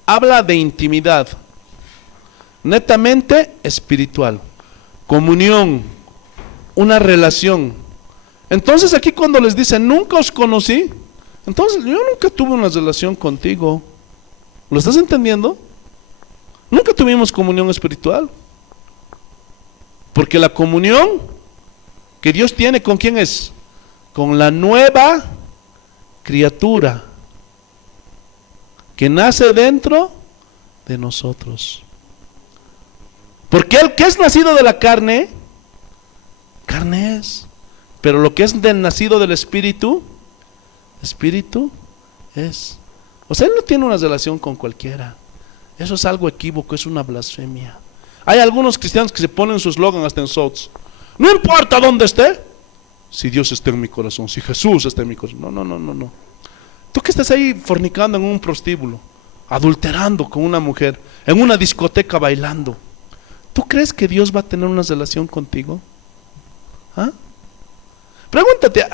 habla de intimidad, netamente espiritual, comunión, una relación. Entonces aquí cuando les dice nunca os conocí, entonces yo nunca tuve una relación contigo. ¿Lo estás entendiendo? Nunca tuvimos comunión espiritual. Porque la comunión que Dios tiene, ¿con quién es? Con la nueva criatura que nace dentro de nosotros. Porque el que es nacido de la carne, carne es. Pero lo que es nacido del Espíritu, Espíritu es. O sea, él no tiene una relación con cualquiera. Eso es algo equívoco, es una blasfemia. Hay algunos cristianos que se ponen su eslogan hasta en SOTS. No importa dónde esté, si Dios está en mi corazón, si Jesús está en mi corazón. No. Tú que estás ahí fornicando en un prostíbulo, adulterando con una mujer, en una discoteca bailando, ¿tú crees que Dios va a tener una relación contigo? ¿Ah? Pregúntate,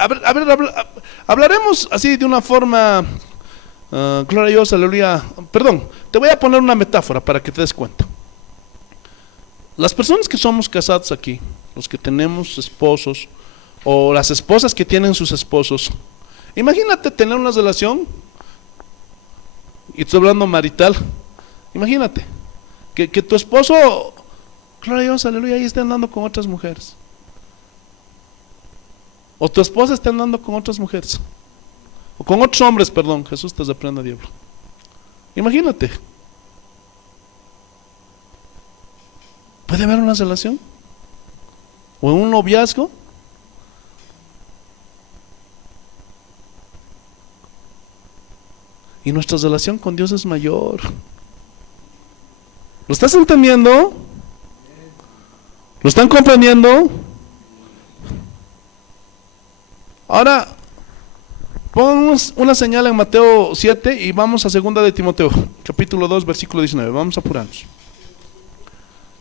hablaremos así de una forma, gloria a Dios, aleluya. Perdón, te voy a poner una metáfora para que te des cuenta. Las personas que somos casados aquí, los que tenemos esposos, o las esposas que tienen sus esposos, imagínate tener una relación, y estoy hablando marital, imagínate, que tu esposo, gloria a Dios, aleluya, ahí esté andando con otras mujeres. O tu esposa está andando con otras mujeres. O con otros hombres, perdón. Jesús te reprenda, diablo. Imagínate. ¿Puede haber una relación? ¿O un noviazgo? Y nuestra relación con Dios es mayor. ¿Lo estás entendiendo? ¿Lo están comprendiendo? Ahora, pongamos una señal en Mateo 7 y vamos a 2 de Timoteo, capítulo 2, versículo 19. Vamos a apurarnos.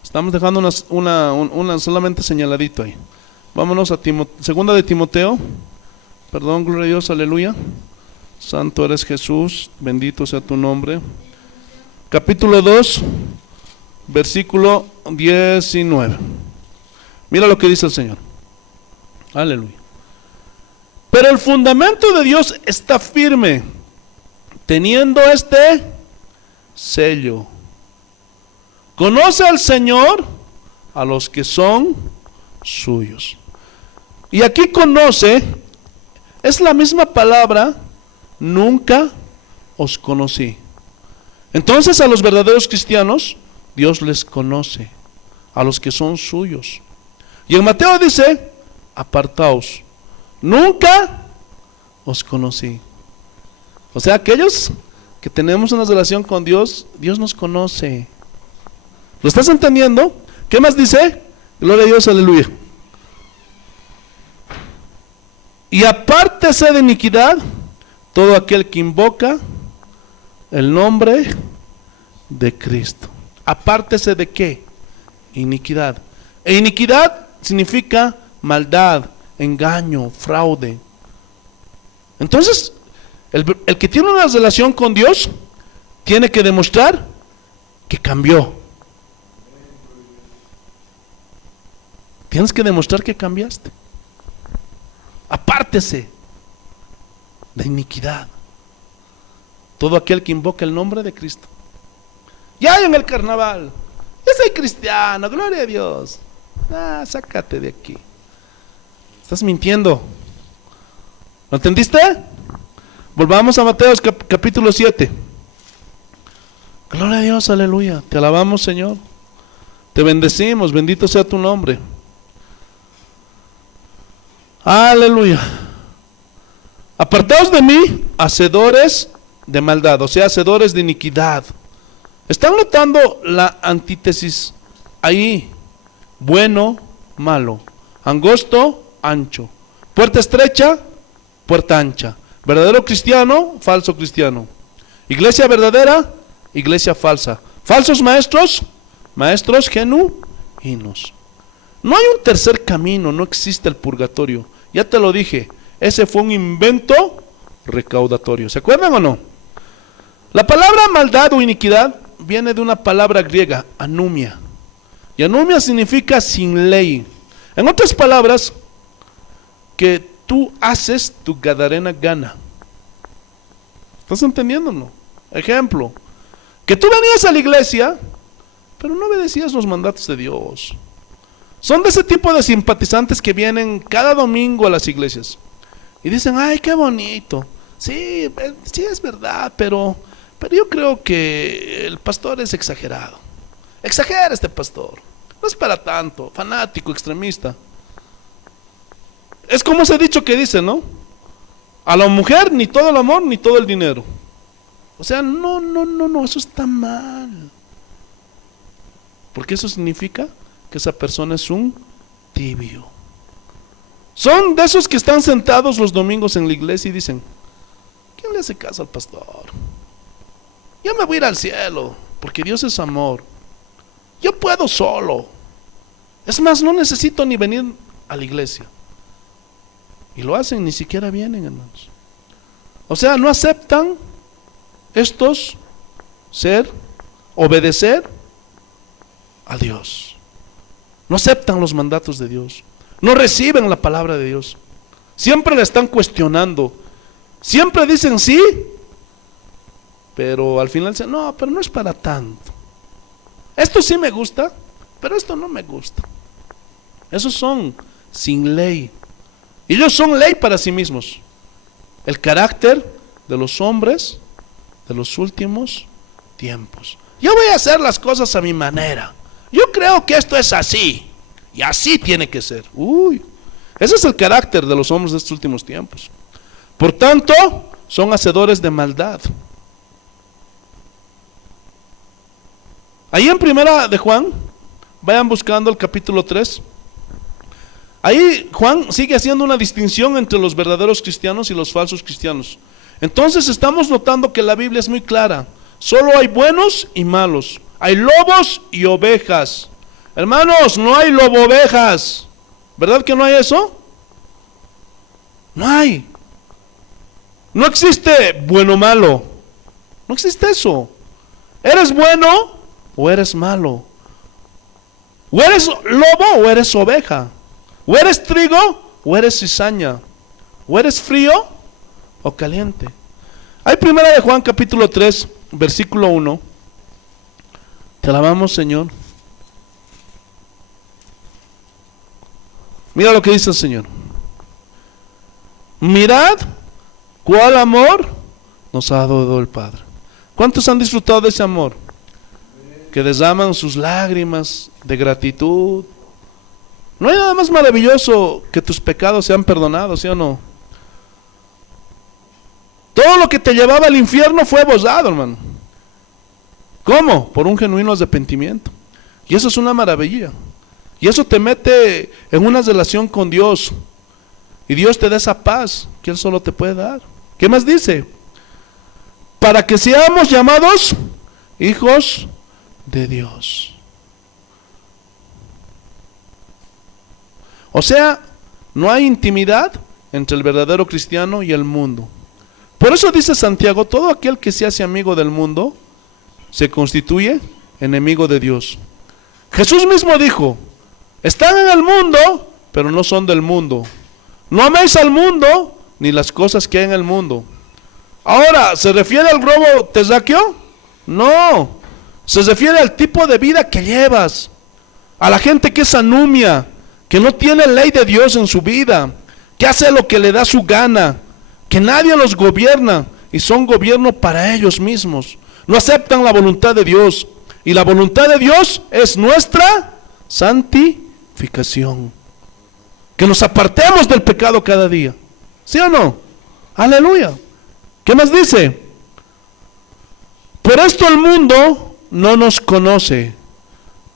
Estamos dejando una solamente señaladito ahí. Vámonos a 2 de Timoteo, Perdón, gloria a Dios, aleluya. Santo eres Jesús, bendito sea tu nombre. Capítulo 2, versículo 19. Mira lo que dice el Señor. Aleluya. Pero el fundamento de Dios está firme, teniendo este sello. Conoce al Señor a los que son suyos. Y aquí conoce es la misma palabra, nunca os conocí. Entonces a los verdaderos cristianos Dios les conoce, a los que son suyos. Y en Mateo dice, apartaos, nunca os conocí. O sea, aquellos que tenemos una relación con Dios, Dios nos conoce. ¿Lo estás entendiendo? ¿Qué más dice? Gloria a Dios, aleluya. Y apártese de iniquidad todo aquel que invoca el nombre de Cristo. Apártese de qué? Iniquidad. E iniquidad significa maldad, engaño, fraude. Entonces, el que tiene una relación con Dios tiene que demostrar que cambió. Tienes que demostrar que cambiaste. Apártese de iniquidad todo aquel que invoca el nombre de Cristo. Ya en el carnaval, yo soy cristiano, gloria a Dios. Sácate de aquí. Estás mintiendo. ¿Lo entendiste? Volvamos a Mateo capítulo 7. Gloria a Dios, aleluya. Te alabamos, Señor. Te bendecimos, bendito sea tu nombre. Aleluya. Apartaos de mí, hacedores de maldad, o sea, hacedores de iniquidad. ¿Están notando la antítesis ahí? Bueno, malo. Angosto, ancho. Puerta estrecha, puerta ancha. Verdadero cristiano, falso cristiano. Iglesia verdadera, iglesia falsa. Falsos maestros, maestros genuinos. No hay un tercer camino, no existe el purgatorio. Ya te lo dije, ese fue un invento recaudatorio. ¿Se acuerdan o no? La palabra maldad o iniquidad viene de una palabra griega, anumia. Y anumia significa sin ley. En otras palabras, que tú haces tu gadarena gana. ¿Estás entendiendo o no? Ejemplo, que tú venías a la iglesia, pero no obedecías los mandatos de Dios. Son de ese tipo de simpatizantes que vienen cada domingo a las iglesias y dicen, ay, qué bonito. Sí, es verdad, pero yo creo que el pastor es exagerado. Exagera este pastor. No es para tanto, fanático, extremista. Es como ese dicho que dice, ¿no? A la mujer ni todo el amor ni todo el dinero. O sea, no, eso está mal. Porque eso significa que esa persona es un tibio. Son de esos que están sentados los domingos en la iglesia y dicen, ¿quién le hace caso al pastor? Yo me voy a ir al cielo, porque Dios es amor. Yo puedo solo. Es más, no necesito ni venir a la iglesia. Y lo hacen, ni siquiera vienen, hermanos. O sea, no aceptan estos obedecer a Dios. No aceptan los mandatos de Dios. No reciben la palabra de Dios. Siempre la están cuestionando. Siempre dicen sí, pero al final dicen, no, pero no es para tanto. Esto sí me gusta, pero esto no me gusta. Esos son sin ley. Ellos son ley para sí mismos. El carácter de los hombres de los últimos tiempos. Yo voy a hacer las cosas a mi manera. Yo creo que esto es así, y así tiene que ser. Ese es el carácter de los hombres de estos últimos tiempos. Por tanto, son hacedores de maldad. Ahí en primera de Juan, vayan buscando el capítulo 3. Ahí Juan sigue haciendo una distinción entre los verdaderos cristianos y los falsos cristianos. Entonces estamos notando que la Biblia es muy clara. Solo hay buenos y malos. Hay lobos y ovejas. Hermanos, no hay lobo ovejas. ¿Verdad que no hay eso? No hay. No existe bueno o malo. No existe eso. ¿Eres bueno o eres malo? ¿O eres lobo o eres oveja? ¿O eres trigo o eres cizaña? ¿O eres frío o caliente? Hay primera de Juan capítulo 3, versículo 1. Te alabamos, Señor. Mira lo que dice el Señor. Mirad cuál amor nos ha dado el Padre. ¿Cuántos han disfrutado de ese amor? Que derraman sus lágrimas de gratitud. No hay nada más maravilloso que tus pecados sean perdonados, ¿sí o no? Todo lo que te llevaba al infierno fue borrado, hermano. ¿Cómo? Por un genuino arrepentimiento. Y eso es una maravilla. Y eso te mete en una relación con Dios. Y Dios te da esa paz que Él solo te puede dar. ¿Qué más dice? Para que seamos llamados hijos de Dios. O sea, no hay intimidad entre el verdadero cristiano y el mundo. Por eso dice Santiago, todo aquel que se hace amigo del mundo se constituye enemigo de Dios. Jesús mismo dijo, están en el mundo, pero no son del mundo. No améis al mundo, ni las cosas que hay en el mundo. Ahora, ¿se refiere al globo terráqueo? No, se refiere al tipo de vida que llevas, a la gente que es anumia, que no tiene ley de Dios en su vida, que hace lo que le da su gana, que nadie los gobierna y son gobierno para ellos mismos. No aceptan la voluntad de Dios, y la voluntad de Dios es nuestra santificación. Que nos apartemos del pecado cada día. ¿Sí o no? Aleluya. ¿Qué más dice? Por esto el mundo no nos conoce,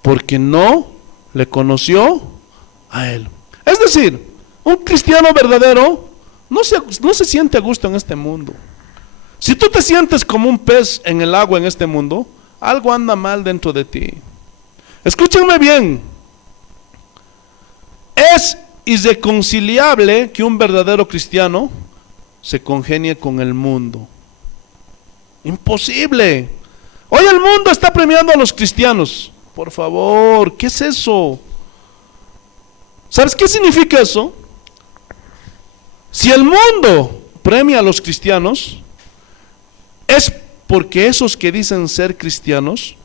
porque no le conoció a Él. Es decir, un cristiano verdadero no se siente a gusto en este mundo. Si tú te sientes como un pez en el agua en este mundo, algo anda mal dentro de ti. Escúchenme bien. Es irreconciliable que un verdadero cristiano se congenie con el mundo. Imposible. Hoy el mundo está premiando a los cristianos. Por favor, ¿qué es eso? ¿Sabes qué significa eso? Si el mundo premia a los cristianos, es porque esos que dicen ser cristianos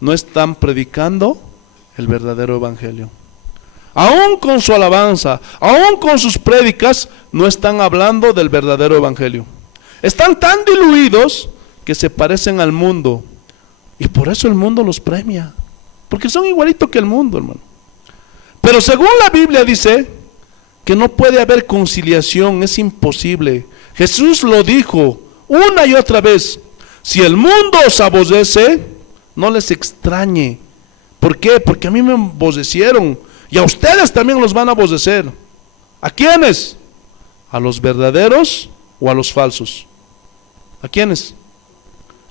no están predicando el verdadero evangelio. Aún con su alabanza, aún con sus prédicas, no están hablando del verdadero evangelio. Están tan diluidos que se parecen al mundo, y por eso el mundo los premia, porque son igualitos que el mundo, hermano. Pero según la Biblia dice que no puede haber conciliación, es imposible. Jesús lo dijo una y otra vez: si el mundo os aborrece, no les extrañe. ¿Por qué? Porque a mí me aborrecieron, y a ustedes también los van a aborrecer. ¿A quiénes? ¿A los verdaderos o a los falsos? ¿A quiénes?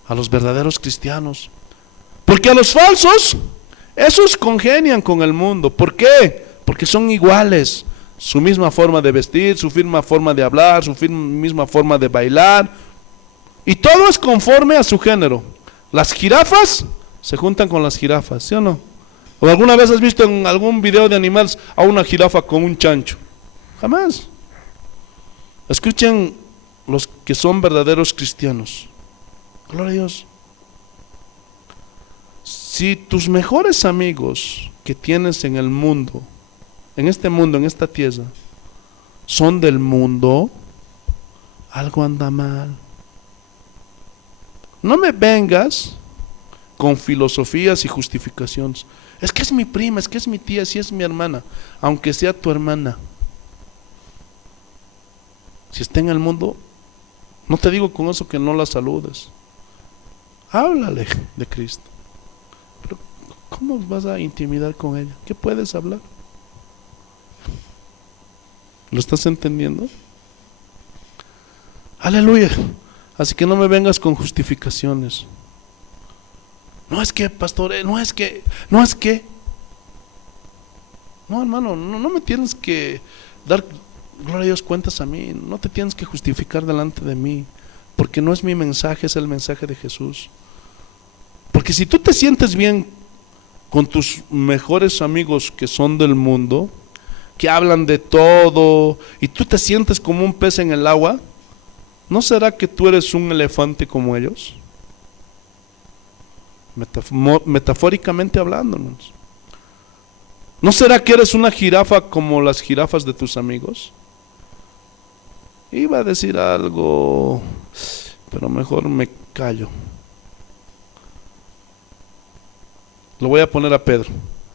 A los verdaderos cristianos. Porque a los falsos, esos congenian con el mundo. ¿Por qué? Porque son iguales. Su misma forma de vestir, su misma forma de hablar, su misma forma de bailar, y todo es conforme a su género. Las jirafas se juntan con las jirafas, ¿sí o no? ¿O alguna vez has visto en algún video de animales a una jirafa con un chancho? Jamás. Escuchen los que son verdaderos cristianos. Gloria a Dios. Si tus mejores amigos que tienes en el mundo, en este mundo, en esta tierra, son del mundo, algo anda mal. No me vengas con filosofías y justificaciones. Es que es mi prima, es que es mi tía, si es mi hermana, aunque sea tu hermana. Si está en el mundo, no te digo con eso que no la saludes. Háblale de Cristo. Pero ¿cómo vas a intimidar con ella? ¿Qué puedes hablar? ¿Lo estás entendiendo? Aleluya. Así que no me vengas con justificaciones. No es que, pastor, no es que. No, hermano, no me tienes que dar gloria a Dios, cuentas a mí, no te tienes que justificar delante de mí, porque no es mi mensaje, es el mensaje de Jesús. Porque si tú te sientes bien con tus mejores amigos que son del mundo, que hablan de todo, y tú te sientes como un pez en el agua, ¿no será que tú eres un elefante como ellos? Metafóricamente hablando, hermanos. ¿No será que eres una jirafa como las jirafas de tus amigos? Iba a decir algo, pero mejor me callo. Lo voy a poner a Pedro,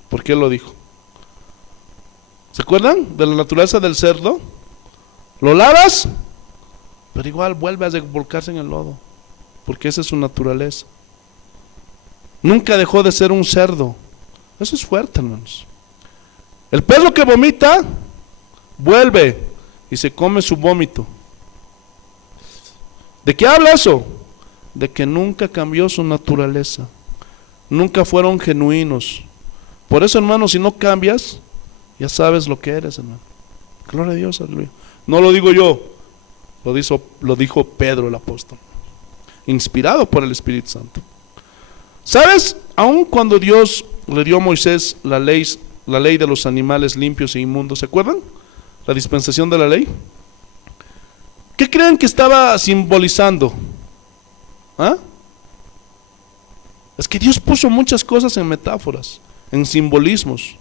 porque él lo dijo. ¿Se acuerdan de la naturaleza del cerdo? Lo lavas, pero igual vuelve a volcarse en el lodo, porque esa es su naturaleza. Nunca dejó de ser un cerdo. Eso es fuerte, hermanos. El perro que vomita, vuelve y se come su vómito. ¿De qué habla eso? De que nunca cambió su naturaleza. Nunca fueron genuinos. Por eso, hermano, si no cambias, ya sabes lo que eres, hermano. Gloria a Dios, aleluya. No lo digo yo, lo dijo Pedro el apóstol, inspirado por el Espíritu Santo. ¿Sabes? Aun cuando Dios le dio a Moisés la ley de los animales limpios e inmundos, ¿se acuerdan? La dispensación de la ley. ¿Qué creen que estaba simbolizando? ¿Ah? Es que Dios puso muchas cosas en metáforas, en simbolismos.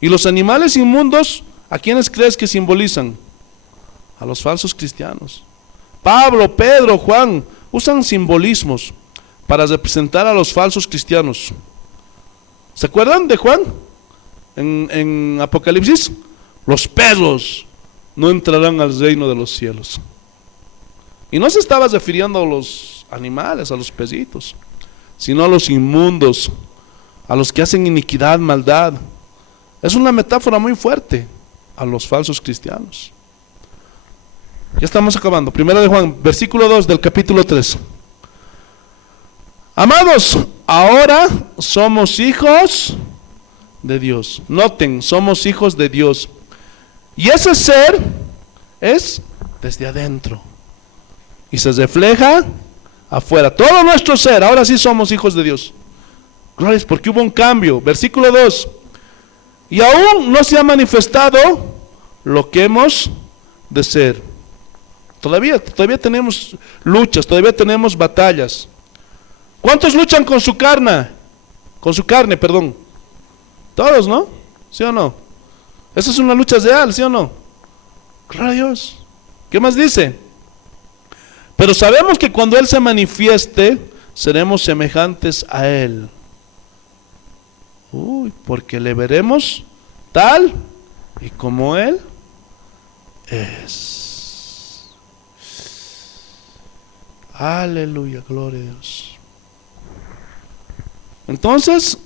Y los animales inmundos, ¿a quiénes crees que simbolizan? A los falsos cristianos. Pablo, Pedro, Juan, usan simbolismos para representar a los falsos cristianos. ¿Se acuerdan de Juan? En Apocalipsis, los perros no entrarán al reino de los cielos. Y no se estaba refiriendo a los animales, a los pesitos, sino a los inmundos, a los que hacen iniquidad, maldad. Es una metáfora muy fuerte a los falsos cristianos. Ya estamos acabando. Primera de Juan, versículo 2 del capítulo 3. Amados, ahora somos hijos de Dios. Noten, somos hijos de Dios. Y ese ser es desde adentro y se refleja afuera. Todo nuestro ser, ahora sí somos hijos de Dios. Gloria, porque hubo un cambio. Versículo 2. Y aún no se ha manifestado lo que hemos de ser. Todavía tenemos luchas, todavía tenemos batallas. ¿Cuántos luchan con su carne? Con su carne, perdón. Todos, ¿no? ¿Sí o no? Esa es una lucha real, ¿sí o no? Gloria a Dios. ¿Qué más dice? Pero sabemos que cuando Él se manifieste, seremos semejantes a Él. Porque le veremos tal y como Él es. Aleluya, gloria a Dios. Entonces,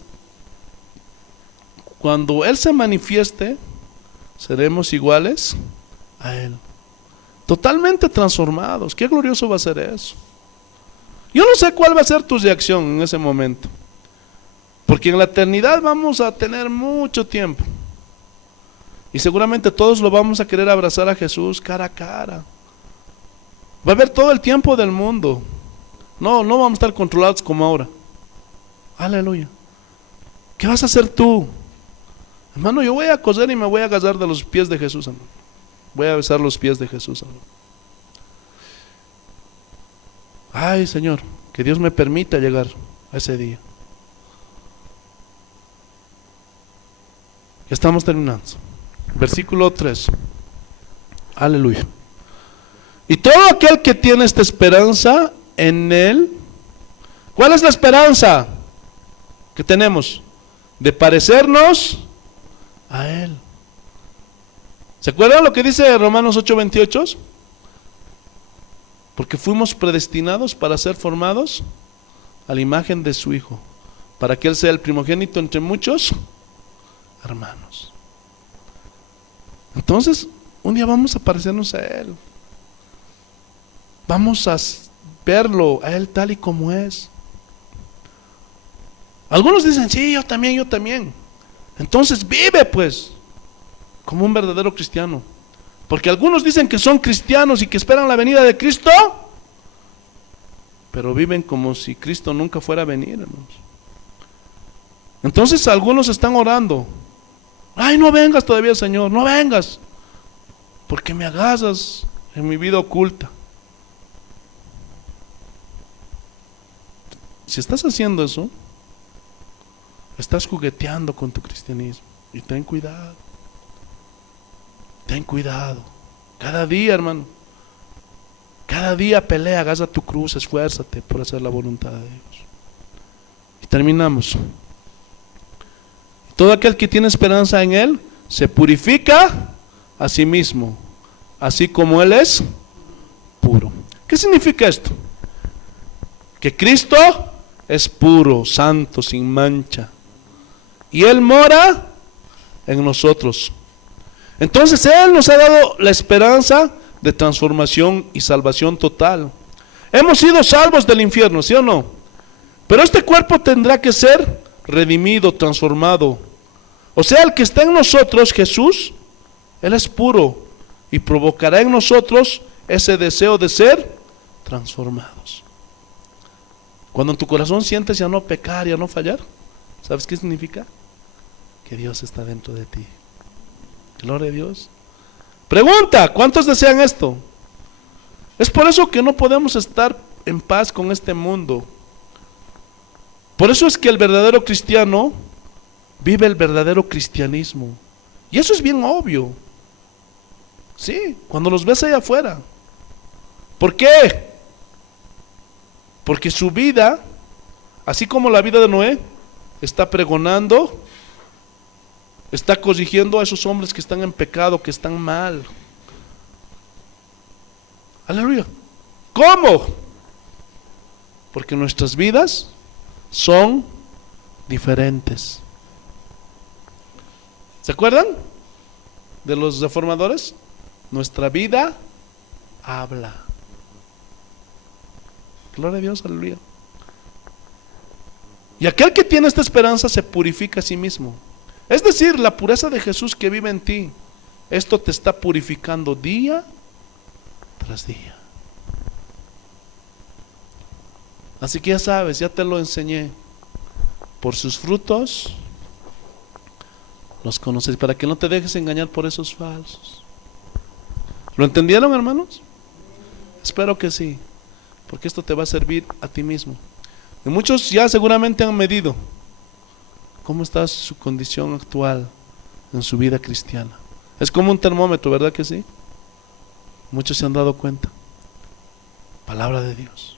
cuando Él se manifieste, seremos iguales a Él. Totalmente transformados. Qué glorioso va a ser eso. Yo no sé cuál va a ser tu reacción en ese momento, porque en la eternidad vamos a tener mucho tiempo y seguramente todos lo vamos a querer abrazar a Jesús cara a cara. Va a haber todo el tiempo del mundo. No vamos a estar controlados como ahora. Aleluya. ¿Qué vas a hacer tú? Hermano, yo voy a correr y me voy a agarrar de los pies de Jesús, hermano. Voy a besar los pies de Jesús, hermano. Ay, Señor, que Dios me permita llegar a ese día. Ya estamos terminando. Versículo 3. Aleluya. Y todo aquel que tiene esta esperanza en Él. ¿Cuál es la esperanza que tenemos? De parecernos a Él. ¿Se acuerdan lo que dice Romanos 8:28? Porque fuimos predestinados para ser formados a la imagen de su Hijo, para que Él sea el primogénito entre muchos hermanos. Entonces, un día vamos a parecernos a Él. Vamos a verlo a Él tal y como es. Algunos dicen, sí, yo también. Entonces vive pues como un verdadero cristiano. Porque algunos dicen que son cristianos y que esperan la venida de Cristo, pero viven como si Cristo nunca fuera a venir, hermanos. Entonces algunos están orando: ay, no vengas todavía, Señor, no vengas, porque me agasas en mi vida oculta. Si estás haciendo eso, estás jugueteando con tu cristianismo. Y ten cuidado. Ten cuidado. Cada día, hermano, cada día pelea, agaza tu cruz, esfuérzate por hacer la voluntad de Dios. Y terminamos. Todo aquel que tiene esperanza en Él se purifica a sí mismo, así como Él es puro. ¿Qué significa esto? Que Cristo es puro, santo, sin mancha, y Él mora en nosotros. Entonces Él nos ha dado la esperanza de transformación y salvación total. Hemos sido salvos del infierno, ¿sí o no? Pero este cuerpo tendrá que ser redimido, transformado. O sea, el que está en nosotros, Jesús, Él es puro y provocará en nosotros ese deseo de ser transformados. Cuando en tu corazón sientes ya no pecar, ya no fallar, ¿sabes qué significa? Que Dios está dentro de ti. Gloria a Dios. Pregunta: ¿cuántos desean esto? Es por eso que no podemos estar en paz con este mundo. Por eso es que el verdadero cristiano vive el verdadero cristianismo. Y eso es bien obvio. Sí, cuando los ves allá afuera. ¿Por qué? Porque su vida, así como la vida de Noé, está pregonando, está corrigiendo a esos hombres que están en pecado, que están mal. Aleluya. ¿Cómo? Porque nuestras vidas son diferentes. ¿Se acuerdan de los reformadores? Nuestra vida habla. Gloria a Dios, aleluya. Y aquel que tiene esta esperanza se purifica a sí mismo. Es decir, la pureza de Jesús que vive en ti, esto te está purificando día tras día. Así que ya sabes, ya te lo enseñé. Por sus frutos los conoces, para que no te dejes engañar por esos falsos. ¿Lo entendieron, hermanos? Espero que sí, porque esto te va a servir a ti mismo. Y muchos ya seguramente han medido cómo está su condición actual en su vida cristiana. Es como un termómetro, ¿verdad que sí? Muchos se han dado cuenta. Palabra de Dios.